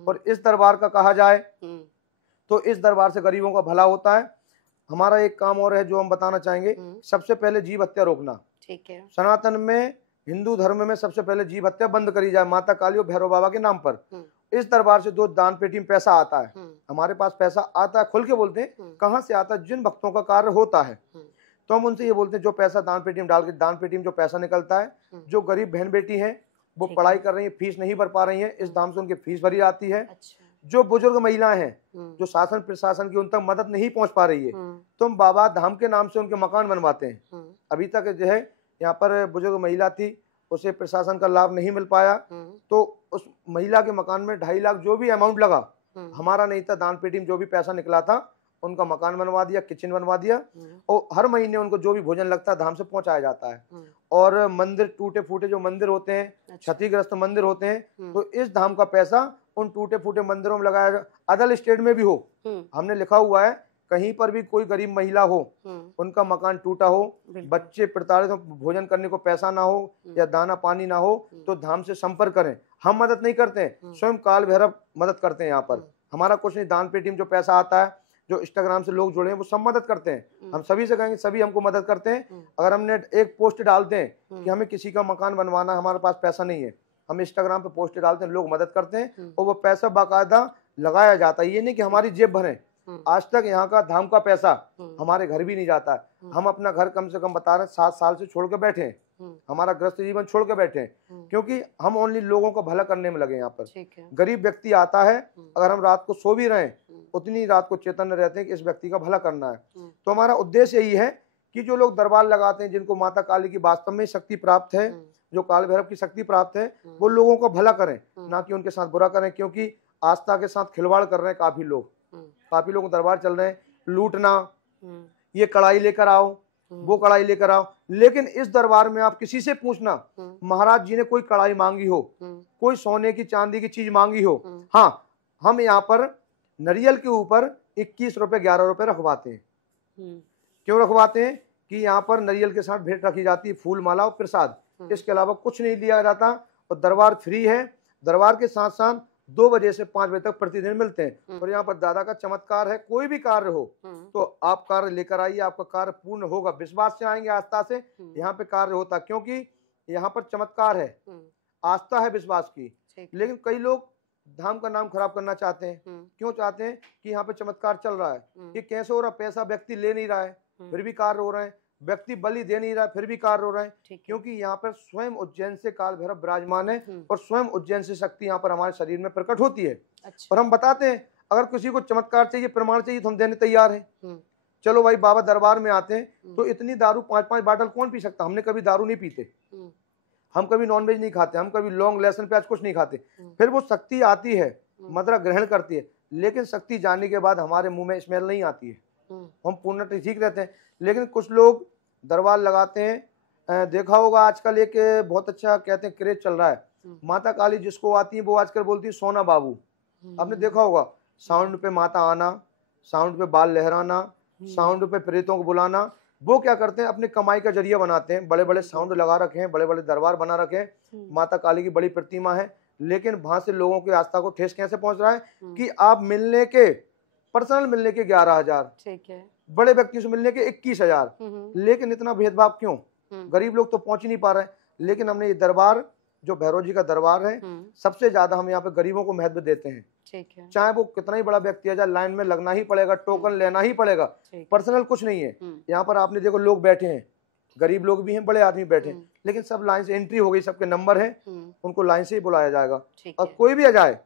और इस दरबार का कहा जाए तो इस दरबार से गरीबों का भला होता है। हमारा एक काम और है जो हम बताना चाहेंगे, सबसे पहले जीव हत्या रोकना। ठीक है। सनातन में, हिंदू धर्म में सबसे पहले जीव हत्या बंद करी जाए माता काली और भैरव बाबा के नाम पर। इस दरबार से 2 दान पेटी में पैसा आता है, हमारे पास पैसा आता है, खुल के बोलते हैं कहाँ से आता है, जिन भक्तों का कार्य होता है। तो हम उनसे ये बोलते हैं जो पैसा दान पेटी में डाल के, दान पेटी में जो पैसा निकलता है, जो गरीब बहन बेटी है वो पढ़ाई कर रही है, फीस नहीं भर पा रही है, इस धाम से उनकी फीस भरी जाती है। जो बुजुर्ग महिलाएं हैं जो शासन प्रशासन की उन तक मदद नहीं पहुंच पा रही है, तो हम बाबा धाम के नाम से उनके मकान बनवाते हैं। अभी तक जो है यहाँ पर बुजुर्ग महिला थी, उसे प्रशासन का लाभ नहीं मिल पाया, तो उस महिला के मकान में 2.5 लाख जो भी अमाउंट लगा, हमारा नहीं था, दान पेटी में जो भी पैसा निकला था उनका मकान बनवा दिया, किचन बनवा दिया। और हर महीने उनको जो भी भोजन लगता है धाम से पहुंचाया जाता है। और मंदिर, टूटे फूटे जो मंदिर होते हैं, क्षतिग्रस्त मंदिर होते हैं, तो इस धाम का पैसा उन टूटे फूटे मंदिरों में लगाया जाए। अदर स्टेट में भी हो, हमने लिखा हुआ है कहीं पर भी कोई गरीब महिला हो, उनका मकान टूटा हो, बच्चे प्रताड़ित हो, भोजन करने को पैसा ना हो या दाना पानी ना हो, तो धाम से संपर्क करें। हम मदद नहीं करते हैं, स्वयं काल भैरव मदद करते हैं। यहाँ पर हमारा कुछ नहीं, दान पेटी में जो पैसा आता है, जो इंस्टाग्राम से लोग जुड़े हैं वो सब मदद करते हैं। हम सभी से कहेंगे, सभी हमको मदद करते हैं। अगर हमने एक पोस्ट डालते हैं कि हमें किसी का मकान बनवाना है, हमारे पास पैसा नहीं है, हम इंस्टाग्राम पे पोस्ट डालते हैं, लोग मदद करते हैं और वो पैसा बाकायदा लगाया जाता है। ये नहीं कि हमारी जेब भरें। आज तक यहाँ का धाम का पैसा हमारे घर भी नहीं जाता है। हम अपना घर कम से कम बता रहे हैं 7 साल से छोड़ के बैठे हैं, हमारा ग्रस्त जीवन छोड़ के बैठे हैं, क्योंकि हम ओनली लोगों को भला करने में लगे। यहाँ पर गरीब व्यक्ति आता है, अगर हम रात को सो भी रहे उतनी रात को चेतन रहते हैं कि इस व्यक्ति का भला करना है। तो हमारा उद्देश्य यही है कि जो लोग दरबार लगाते हैं, जिनको माता काली की वास्तव में शक्ति प्राप्त है, जो काल भैरव की शक्ति प्राप्त है, वो लोगों का भला करें, ना कि उनके साथ बुरा करें। क्योंकि आस्था के साथ खिलवाड़ कर रहे हैं काफी लोग दरबार चल रहे हैं, लूटना, ये कढ़ाई लेकर आओ, वो कढ़ाई लेकर आओ। लेकिन इस दरबार में आप किसी से पूछना, महाराज जी ने कोई कढ़ाई मांगी हो, कोई सोने की चांदी की चीज मांगी हो। हाँ, हम यहाँ पर नारियल के ऊपर 21 रुपए 11 रुपए रखवाते हैं। क्यों रखवाते हैं? कि यहाँ पर नारियल के साथ भेंट रखी जाती है, फूल माला और प्रसाद, इसके अलावा कुछ नहीं लिया जाता। और दरबार फ्री है। दरबार के साथ साथ 2 बजे से 5 बजे तक प्रतिदिन मिलते हैं। और यहाँ पर दादा का चमत्कार है, कोई भी कार्य हो तो आप कार्य लेकर आइए, आपका कार्य पूर्ण होगा। विश्वास से आएंगे, आस्था से यहाँ पे कार्य होता, क्योंकि यहाँ पर चमत्कार है, आस्था है विश्वास की। लेकिन कई लोग धाम का नाम खराब करना चाहते हैं। क्यों चाहते हैं? कि यहाँ पे चमत्कार चल रहा है, ये कैसे हो रहा? पैसा व्यक्ति ले नहीं रहा है फिर भी कार्य हो रहे हैं, व्यक्ति बलि दे नहीं रहा है फिर भी कार्य हो रहे हैं। क्योंकि यहाँ पर स्वयं उज्जैन से काल भैरव विराजमान है और स्वयं उज्जैन से शक्ति यहाँ पर हमारे शरीर में प्रकट होती है। और हम बताते हैं, अगर किसी को चमत्कार चाहिए, प्रमाण चाहिए, तो हम देने तैयार हैं। चलो भाई, बाबा दरबार में आते हैं तो इतनी दारू 5-5 बाटल कौन पी सकता? हमने कभी दारू नहीं पीते, हम कभी नॉनवेज नहीं खाते, हम कभी लौंग लहसुन प्याज कुछ नहीं खाते। फिर वो शक्ति आती है, मदरा ग्रहण करती है, लेकिन शक्ति जाने के बाद हमारे मुंह में स्मेल नहीं आती है, हम पूर्णतः ठीक रहते हैं। लेकिन कुछ लोग दरबार लगाते हैं, देखा होगा आजकल एक बहुत अच्छा कहते हैं क्रेज चल रहा है, माता काली जिसको आती है वो आजकल बोलती है सोना बाबू। आपने देखा होगा, साउंड पे माता आना, साउंड पे बाल लहराना, साउंड पे प्रेतों को बुलाना। वो क्या करते हैं? अपनी कमाई का जरिया बनाते हैं, बड़े बड़े साउंड लगा रखे हैं, बड़े बड़े दरबार बना रखे हैं, माता काली की बड़ी प्रतिमा है। लेकिन वहां से लोगों की आस्था को ठेस कैसे पहुंच रहा है कि आप मिलने के, पर्सनल मिलने के 11,000, ठीक है, बड़े व्यक्ति से मिलने के 21,000। लेकिन इतना भेदभाव क्यों? गरीब लोग तो पहुंच ही नहीं पा रहे हैं। लेकिन हमने ये दरबार जो भैरव जी का दरबार है, सबसे ज्यादा हम यहाँ पे गरीबों को महत्व देते हैं। ठीक है। चाहे वो कितना ही बड़ा व्यक्ति आ जाए, लाइन में लगना ही पड़ेगा, टोकन लेना ही पड़ेगा, पर्सनल कुछ नहीं है। यहाँ पर आपने देखो लोग बैठे हैं, गरीब लोग भी हैं, बड़े आदमी बैठे हैं, लेकिन सब लाइन से एंट्री हो गई, सबके नंबर है, उनको लाइन से ही बुलाया जाएगा। और कोई भी आ जाए,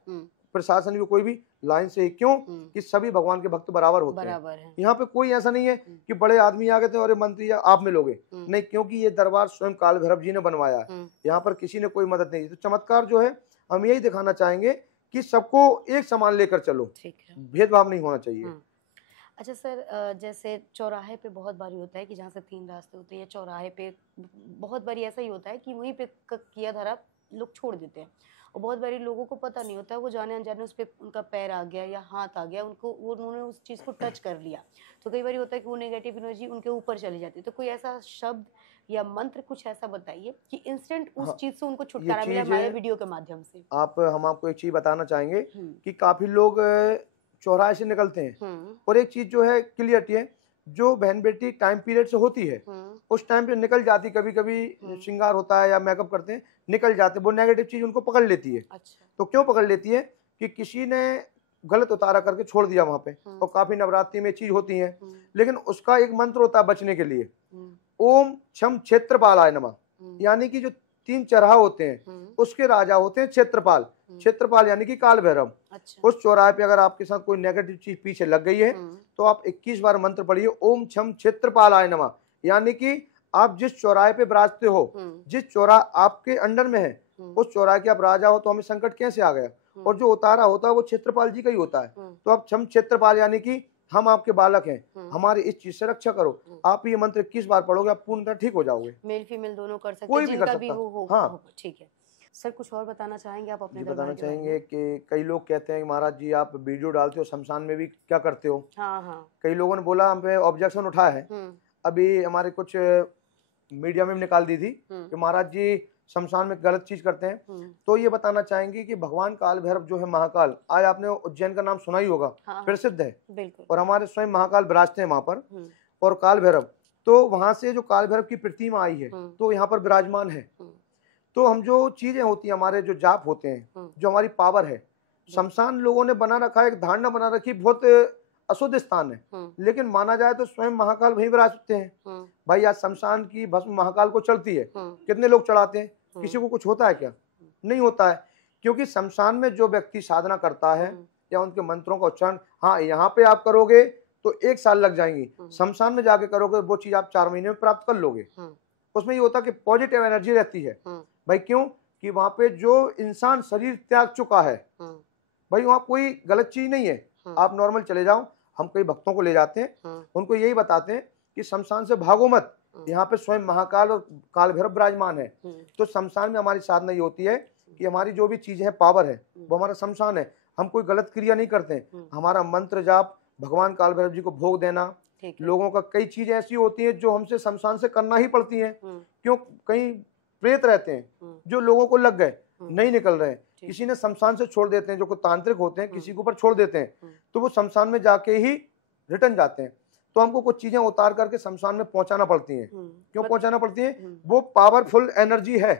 प्रशासन भी कोई भी लाइन से ही, क्यों कि सभी भगवान के भक्त बराबर होते हैं। यहाँ पे कोई ऐसा नहीं है कि बड़े आदमी आ गए थे और मंत्री आप मिलोगे, नहीं, क्योंकि ये दरबार स्वयं काल भैरव जी ने बनवाया है। यहाँ पर किसी ने कोई मदद नहीं। तो चमत्कार जो है हम यही दिखाना चाहेंगे कि सबको एक समान लेकर चलो, भेदभाव नहीं होना चाहिए। अच्छा सर, जैसे चौराहे पे बहुत बारी होता है कि जहाँ से 3 रास्ते होते हैं, या चौराहे पे बहुत बारी ऐसा ही होता है कि वहीं पे किया धरा लोग छोड़ देते हैं, और बहुत बारी लोगों को पता नहीं होता है, वो जाने अनजाने उस पर उनका पैर आ गया या हाथ आ गया, उन्होंने उस चीज़ को टच कर लिया, तो कई बार होता है कि वो नेगेटिव एनर्जी उनके ऊपर चली जाती है। तो कोई ऐसा शब्द या मंत्र कुछ ऐसा बताइए कि इंस्टेंट उस चीज से उनको छुटकारा मिले हमारे वीडियो के माध्यम से। हम आपको एक चीज बताना चाहेंगे कि काफी लोग चौराहे से निकलते हैं, और एक चीज जो है क्लियरिटी है, जो बहन बेटी टाइम पीरियड से होती है उस टाइम पे निकल जाती, कभी कभी श्रृंगार होता है या मेकअप करते हैं, निकल जाते, वो नेगेटिव चीज उनको पकड़ लेती है। अच्छा। तो क्यों पकड़ लेती है कि किसी ने गलत उतारा करके छोड़ दिया वहां पे, और काफी नवरात्रि में चीज होती है, लेकिन उसका एक मंत्र होता है बचने के लिए, ओम छम क्षेत्रपालाय नमः, यानी कि जो 3 चरहा होते हैं उसके राजा होते हैं क्षेत्रपाल। क्षेत्रपाल यानी कि काल भैरव। अच्छा। उस चौराहे पे अगर आपके साथ कोई नेगेटिव चीज पीछे लग गई है तो आप 21 बार मंत्र पढ़िए, ओम छम क्षेत्रपालाय नमः, यानी कि आप जिस चौराहे पे विराजते हो, जिस चौराहा आपके अंडर में है, उस चौराहे के आप राजा हो, तो हमें संकट कैसे आ गया, और जो उतारा होता है वो क्षेत्रपाल जी का ही होता है। तो आप छम क्षेत्रपाल यानी कि हम आपके बालक हैं, हमारी इस चीज से रक्षा करो। आप ये मंत्र 21 बार पढ़ोगे, आप पूर्णतः ठीक हो जाओगे। मेल फीमेल दोनों कर सकते हैं, कोई भी कर सकता है। हाँ, ठीक है सर, कुछ और बताना चाहेंगे आप अपने दरबार बताना चाहेंगे कि कई लोग कहते हैं महाराज जी आप वीडियो डालते हो, शमशान में भी क्या करते हो। हाँ। कई लोगों ने बोला, हम पे ऑब्जेक्शन उठाया है, अभी हमारे कुछ मीडिया में निकाल दी थी कि महाराज जी शमशान में गलत चीज करते हैं। तो ये बताना चाहेंगे कि भगवान काल भैरव जो है महाकाल, आज आपने उज्जैन का नाम सुना ही होगा, प्रसिद्ध है, और हमारे स्वयं महाकाल विराजते हैं वहां पर, और काल भैरव, तो वहां से जो काल भैरव की प्रतिमा आई है तो यहाँ पर विराजमान है। तो हम जो चीजें होती है, हमारे जो जाप होते हैं, जो हमारी पावर है, शमशान लोगों ने बना रखा है, एक धारणा बना रखी, बहुत अशुद्ध स्थान है, लेकिन माना जाए तो स्वयं महाकाल वहीं विराजते हैं। भाई आज शमशान की भस्म महाकाल को चढ़ती है, कितने लोग चढ़ाते हैं, किसी को कुछ होता है क्या? नहीं होता है, क्योंकि शमशान में जो व्यक्ति साधना करता है या उनके मंत्रों का उच्चारण, हाँ यहाँ पे आप करोगे तो 1 साल लग जाएंगी, शमशान में जाके करोगे वो चीज आप 4 महीने में प्राप्त कर लोगे। उसमें ये होता है कि पॉजिटिव एनर्जी रहती है भाई, क्यों कि वहां पे जो इंसान शरीर त्याग चुका है भाई, वहां कोई गलत चीज नहीं है, आप नॉर्मल चले जाओ। हम कई भक्तों को ले जाते हैं, उनको यही बताते हैं कि शमशान से भागो मत, यहाँ पे स्वयं महाकाल और काल भैरव विराजमान है। तो शमशान में हमारी साधना ये होती है कि हमारी जो भी चीजें हैं, पावर है, वो हमारा शमशान है। हम कोई गलत क्रिया नहीं करते हैं, हमारा मंत्र जाप, भगवान काल भैरव जी को भोग देना। लोगों का कई चीजें ऐसी होती हैं जो हमसे शमशान से करना ही पड़ती हैं, क्यों कई प्रेत रहते हैं जो लोगों को लग गए, नहीं निकल रहे, किसी ने शमशान से छोड़ देते हैं, जो कोई तांत्रिक होते हैं किसी के ऊपर छोड़ देते हैं, तो वो शमशान में जाके ही रिटर्न जाते हैं। तो हमको कुछ चीजें उतार करके शमशान में पहुंचाना पड़ती हैं। क्यों पहुंचाना पड़ती है? वो पावरफुल एनर्जी है,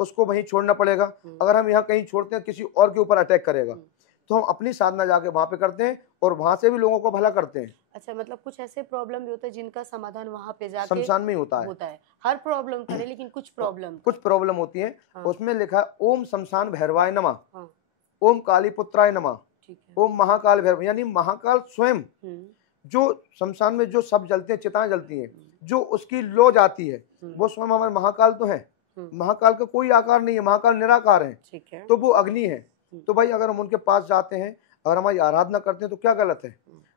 उसको वहीं छोड़ना पड़ेगा। अगर हम यहाँ कहीं छोड़ते हैं, किसी और के ऊपर अटैक करेगा, तो हम अपनी साधना जाके वहां पे करते हैं और वहां से भी लोगों को भला करते हैं। अच्छा, मतलब कुछ ऐसे प्रॉब्लम भी होते हैं जिनका समाधान वहां पे जाके शमशान में ही होता है। हर प्रॉब्लम करे, लेकिन कुछ प्रॉब्लम होती है। उसमें लिखा ओम शमशान भैरवाय नमः, ओम काली पुत्राय नमः, ओम महाकाल भैरव, यानी महाकाल स्वयं जो शमशान में जो सब जलते हैं, चिताएं जलती हैं, जो उसकी लो जाती है, वो स्वयं हमारे महाकाल तो है। महाकाल का कोई आकार नहीं है, महाकाल निराकार है, तो वो अग्नि है। तो भाई अगर हम उनके पास जाते हैं, अगर हमारी आराधना करते हैं, तो क्या गलत है?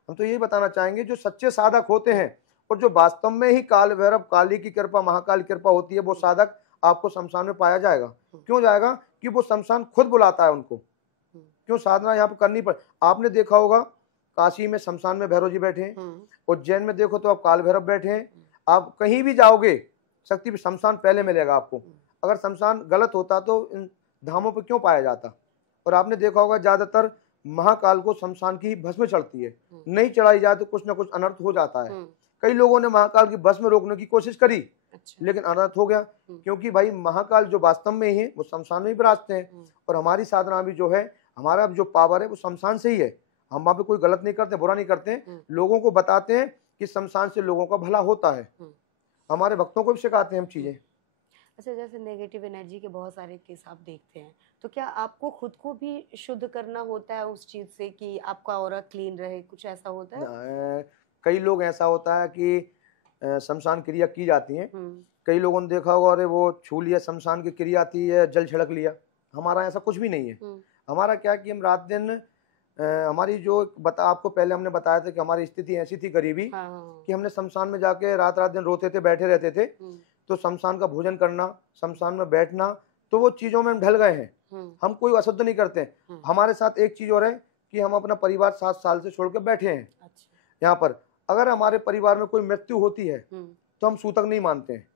हम तो यही बताना चाहेंगे, जो सच्चे साधक होते हैं और जो वास्तव में ही काल भैरव, काली की कृपा, महाकाल की कृपा होती है, वो साधक आपको शमशान में पाया जाएगा। क्यों जाएगा? कि वो शमशान खुद बुलाता है उनको। क्यों? साधना यहाँ पे करनी पड़े। आपने देखा होगा काशी में शमशान में भैरव जी बैठे हैं, उज्जैन में देखो तो आप काल भैरव बैठे हैं। आप कहीं भी जाओगे शक्ति पे शमशान पहले मिलेगा आपको। अगर शमशान गलत होता तो इन धामों पे क्यों पाया जाता? और आपने देखा होगा ज्यादातर महाकाल को शमशान की भस्म चढ़ती है, नहीं चढ़ाई जाए तो कुछ ना कुछ अनर्थ हो जाता है। कई लोगों ने महाकाल की भस्म रोकने की कोशिश करी, अच्छा। लेकिन अनर्थ हो गया, क्योंकि भाई महाकाल जो वास्तव में ही है वो शमशान में ही विराजते हैं, और हमारी साधना भी जो है, हमारा जो पावर है वो शमशान से ही है। हम वहाँ पे कोई गलत नहीं करते, बुरा नहीं करते, लोगों को बताते हैं कि शमशान से लोगों का भला होता है, हमारे भक्तों को भी सिखाते हैं हम चीजें। अच्छा, जैसे नेगेटिव एनर्जी के बहुत सारे केस आप देखते हैं, तो क्या आपको खुद को भी शुद्ध करना होता है उस चीज से कि आपका ऑरा क्लीन रहे, कुछ ऐसा होता है? कई लोग ऐसा होता है कि शमशान क्रिया की जाती है, कई लोगों ने देखा होगा अरे वो छू लिया शमशान की क्रिया आती है, जल छिड़क लिया। हमारा ऐसा कुछ भी नहीं है। हमारा क्या कि हम रात दिन हमारी जो आपको पहले हमने बताया था कि हमारी स्थिति ऐसी थी गरीबी, कि हमने शमशान में जाके रात रात दिन रोते थे, बैठे रहते थे, तो शमशान का भोजन करना, शमशान में बैठना, तो वो चीजों में हम ढल गए हैं। हम कोई अशुद्ध नहीं करते। हमारे साथ एक चीज और है कि हम अपना परिवार 7 साल से छोड़ के बैठे हैं। यहाँ पर अगर हमारे परिवार में कोई मृत्यु होती है तो हम सूतक नहीं मानते हैं,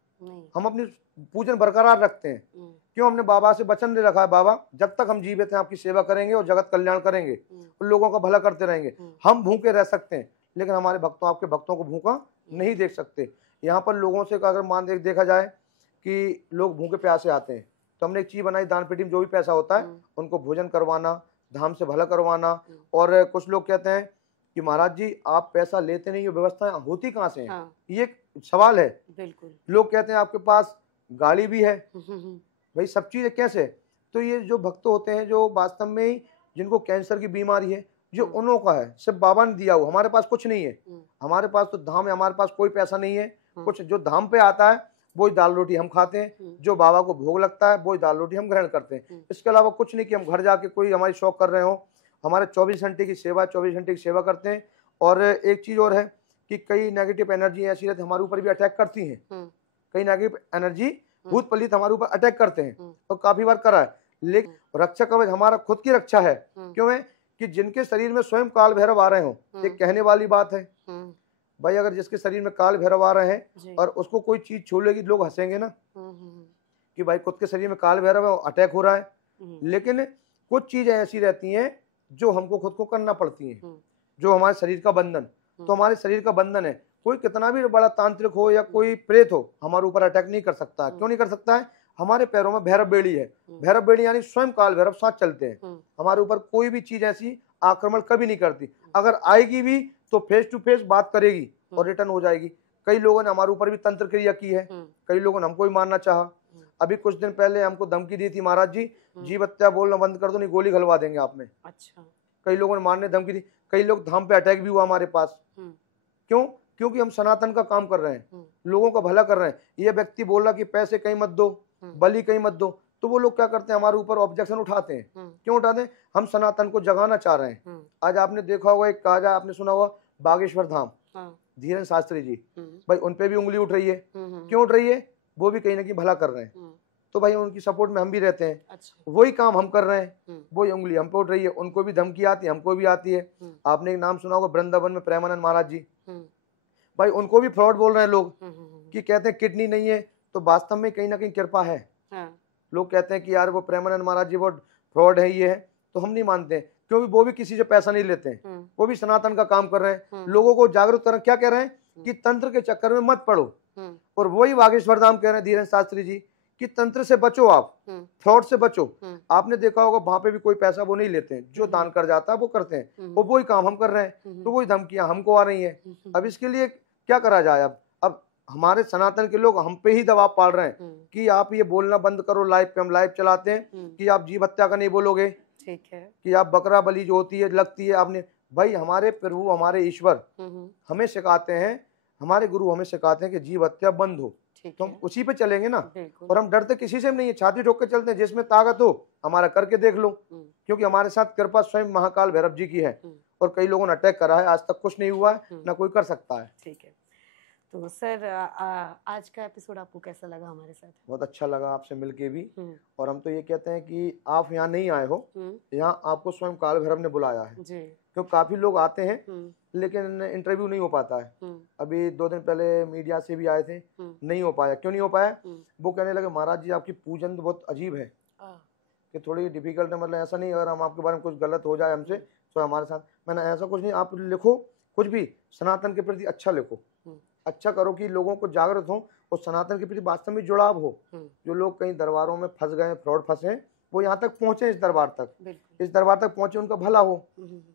हम अपनी पूजन बरकरार रखते हैं। क्यों? हमने बाबा से वचन दे रखा है, बाबा जब तक हम जीवित हैं आपकी सेवा करेंगे और जगत कल्याण करेंगे, उन लोगों का भला करते रहेंगे। हम भूखे रह सकते हैं लेकिन हमारे भक्तों, आपके भक्तों को भूखा नहीं देख सकते। यहाँ पर लोगों से अगर देखा जाए कि लोग भूखे प्यासे आते हैं, तो हमने एक चीज बनाई, दान पेटी में जो भी पैसा होता है उनको भोजन करवाना, धाम से भला करवाना। और कुछ लोग कहते हैं कि महाराज जी आप पैसा लेते नहीं हो, व्यवस्था होती कहाँ से है? ये एक सवाल है। बिल्कुल। लोग कहते हैं आपके पास गाड़ी भी है, भाई सब चीजें कैसे? तो ये जो भक्त होते हैं जो वास्तव में ही जिनको कैंसर की बीमारी है, जो उन्हों का है, सिर्फ बाबा ने दिया हुआ, हमारे पास कुछ नहीं है। हमारे पास तो धाम है, हमारे पास कोई पैसा नहीं है। कुछ जो धाम पे आता है वो दाल रोटी हम खाते हैं, जो बाबा को भोग लगता है वो दाल रोटी हम ग्रहण करते हैं। इसके अलावा कुछ नहीं कि हम घर जाके कोई हमारी शौक कर रहे हो। हमारे 24 घंटे की सेवा, 24 घंटे की सेवा करते हैं। और एक चीज और है कि कई नेगेटिव एनर्जी ऐसी रहती है, हमारे ऊपर भी अटैक करती हैं। कई नेगेटिव एनर्जी भूत पलित हमारे ऊपर अटैक करते हैं, और काफी बार करा है। लेकिन रक्षा कवच हमारा खुद की रक्षा है। क्यों है? कि जिनके शरीर में स्वयं काल भैरव आ रहे हो, एक कहने वाली बात है भाई, अगर जिसके शरीर में काल भैरव आ रहे हैं और उसको कोई चीज छू लेगी, लोग हंसेंगे ना कि भाई खुद के शरीर में काल भैरव है, अटैक हो रहा है। लेकिन कुछ चीजें ऐसी रहती हैं जो हमको खुद को करना पड़ती हैं, जो हमारे शरीर का बंधन। तो हमारे शरीर का बंधन है, कोई कितना भी बड़ा तांत्रिक हो या कोई प्रेत हो, हमारे ऊपर अटैक नहीं कर सकता। क्यों नहीं कर सकता है? हमारे पैरों में भैरव बेड़ी है। भैरव बेड़ी यानी स्वयं काल भैरव साथ चलते हैं। हमारे ऊपर कोई भी चीज ऐसी आक्रमण कभी नहीं करती। अगर आएगी भी तो फेस टू फेस बात करेगी और रिटर्न हो जाएगी। कई लोगों ने हमारे ऊपर भी तंत्र क्रिया की है, कई लोगों ने हमको ही मारना चाहा। अभी कुछ दिन पहले हमको धमकी दी थी, महाराज जी जीव हत्या बोलना बंद कर दो, नहीं गोली घलवा देंगे आप में। अच्छा। कई लोगों ने मारने धमकी दी, कई लोग धाम पे अटैक भी हुआ हमारे पास। क्यों? क्योंकि हम सनातन का काम कर रहे हैं, लोगों का भला कर रहे हैं। ये व्यक्ति बोल रहा कि पैसे कहीं मत दो, बलि कहीं मत दो, तो वो लोग क्या करते हैं, हमारे ऊपर ऑब्जेक्शन उठाते हैं। क्यों उठाते हैं? हम सनातन को जगाना चाह रहे हैं। आज आपने देखा होगा, एक कहा जाए, आपने सुना होगा बागेश्वर धाम, धीरेन्द्र शास्त्री जी, भाई उनपे भी उंगली उठ रही है। क्यों उठ रही है? वो भी कहीं ना कहीं भला कर रहे हैं, तो भाई उनकी सपोर्ट में हम भी रहते हैं। अच्छा। वही काम हम कर रहे हैं, वही उंगली हम पे उठ रही है। उनको भी धमकी आती है, हमको भी आती है। आपने एक नाम सुना होगा वृंदावन में प्रेमानंद महाराज जी, भाई उनको भी फ्रॉड बोल रहे हैं लोग, कि कहते हैं किडनी नहीं है, तो वास्तव में कहीं ना कहीं कृपा है। लोग कहते हैं कि यार वो प्रेमानंद महाराज जी वो फ्रॉड है, ये है, तो हम नहीं मानते, क्योंकि वो भी किसी से पैसा नहीं लेते हैं, वो भी सनातन का काम कर रहे हैं, लोगों को जागरूक कर रहे हैं। क्या कह रहे हैं कि तंत्र के चक्कर में मत पड़ो। और वही बागेश्वर धाम कह रहे हैं धीरेन्द्र शास्त्री जी कि तंत्र से बचो, आप फ्रॉड से बचो। आपने देखा होगा वहां पे भी कोई पैसा वो नहीं लेते हैं, जो दान कर जाता है वो करते हैं, और वही काम हम कर रहे हैं, तो वही धमकियां हमको आ रही हैं। अब इसके लिए क्या करा जाए? अब हमारे सनातन के लोग हम पे ही दबाव पाल रहे हैं कि आप ये बोलना बंद करो। लाइव पे हम लाइव चलाते हैं कि आप जीव हत्या का नहीं बोलोगे, ठीक है, कि आप बकरा बलि जो होती है लगती है आपने। भाई हमारे प्रभु, हमारे ईश्वर हमें सिखाते हैं, हमारे गुरु हमें सिखाते हैं कि जीव हत्या बंद हो, तो हम उसी पे चलेंगे ना। और हम डरते किसी से नहीं है, छाती ठोक के चलते हैं, जिसमें ताकत हो हमारा करके देख लो, क्योंकि हमारे साथ कृपा स्वयं महाकाल भैरव जी की है। और कई लोगों ने अटैक करा है, आज तक कुछ नहीं हुआ है, ना कोई कर सकता है। ठीक है, तो सर आज का एपिसोड आपको कैसा लगा हमारे साथ? बहुत अच्छा लगा आपसे मिलके भी। और हम तो ये कहते हैं कि आप यहाँ नहीं आए हो, यहाँ आपको स्वयं काल भैरव ने बुलाया है। क्योंकि काफी लोग आते हैं लेकिन इंटरव्यू नहीं हो पाता है। अभी 2 दिन पहले मीडिया से भी आए थे, नहीं हो पाया। क्यों नहीं हो पाया? वो कहने लगे महाराज जी आपकी पूजन तो बहुत अजीब है, कि थोड़ी डिफिकल्ट है, मतलब ऐसा नहीं अगर हम आपके बारे में कुछ गलत हो जाए हमसे तो हमारे साथ। मैंने ऐसा कुछ नहीं, आप लिखो कुछ भी, सनातन के प्रति अच्छा लिखो, अच्छा करो कि लोगों को जागृत हो और सनातन के प्रति वास्तव में जुड़ाव हो। जो लोग कहीं दरबारों में फंस गए, फ्रॉड फंसे, वो यहाँ तक पहुंचे, इस दरबार तक पहुंचे, उनका भला हो।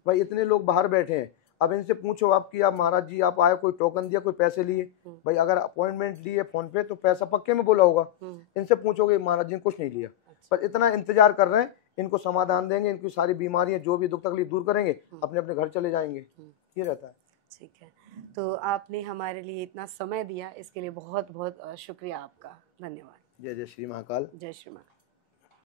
भाई इतने लोग बाहर बैठे हैं, अब इनसे पूछो आप कि आप महाराज जी आप आए, कोई टोकन दिया, कोई पैसे लिए? भाई अगर अपॉइंटमेंट लिए फोन पे तो पैसा पक्के में बोला होगा। इनसे पूछोगे महाराज जी ने कुछ नहीं लिया, पर इतना इंतजार कर रहे हैं, इनको समाधान देंगे, इनकी सारी बीमारियां जो भी दुख तकलीफ दूर करेंगे, अपने अपने घर चले जाएंगे। ये रहता है। ठीक है, तो आपने हमारे लिए इतना समय दिया, इसके लिए बहुत बहुत शुक्रिया आपका। धन्यवाद। जय जय श्री महाकाल। जय श्री महाकाल।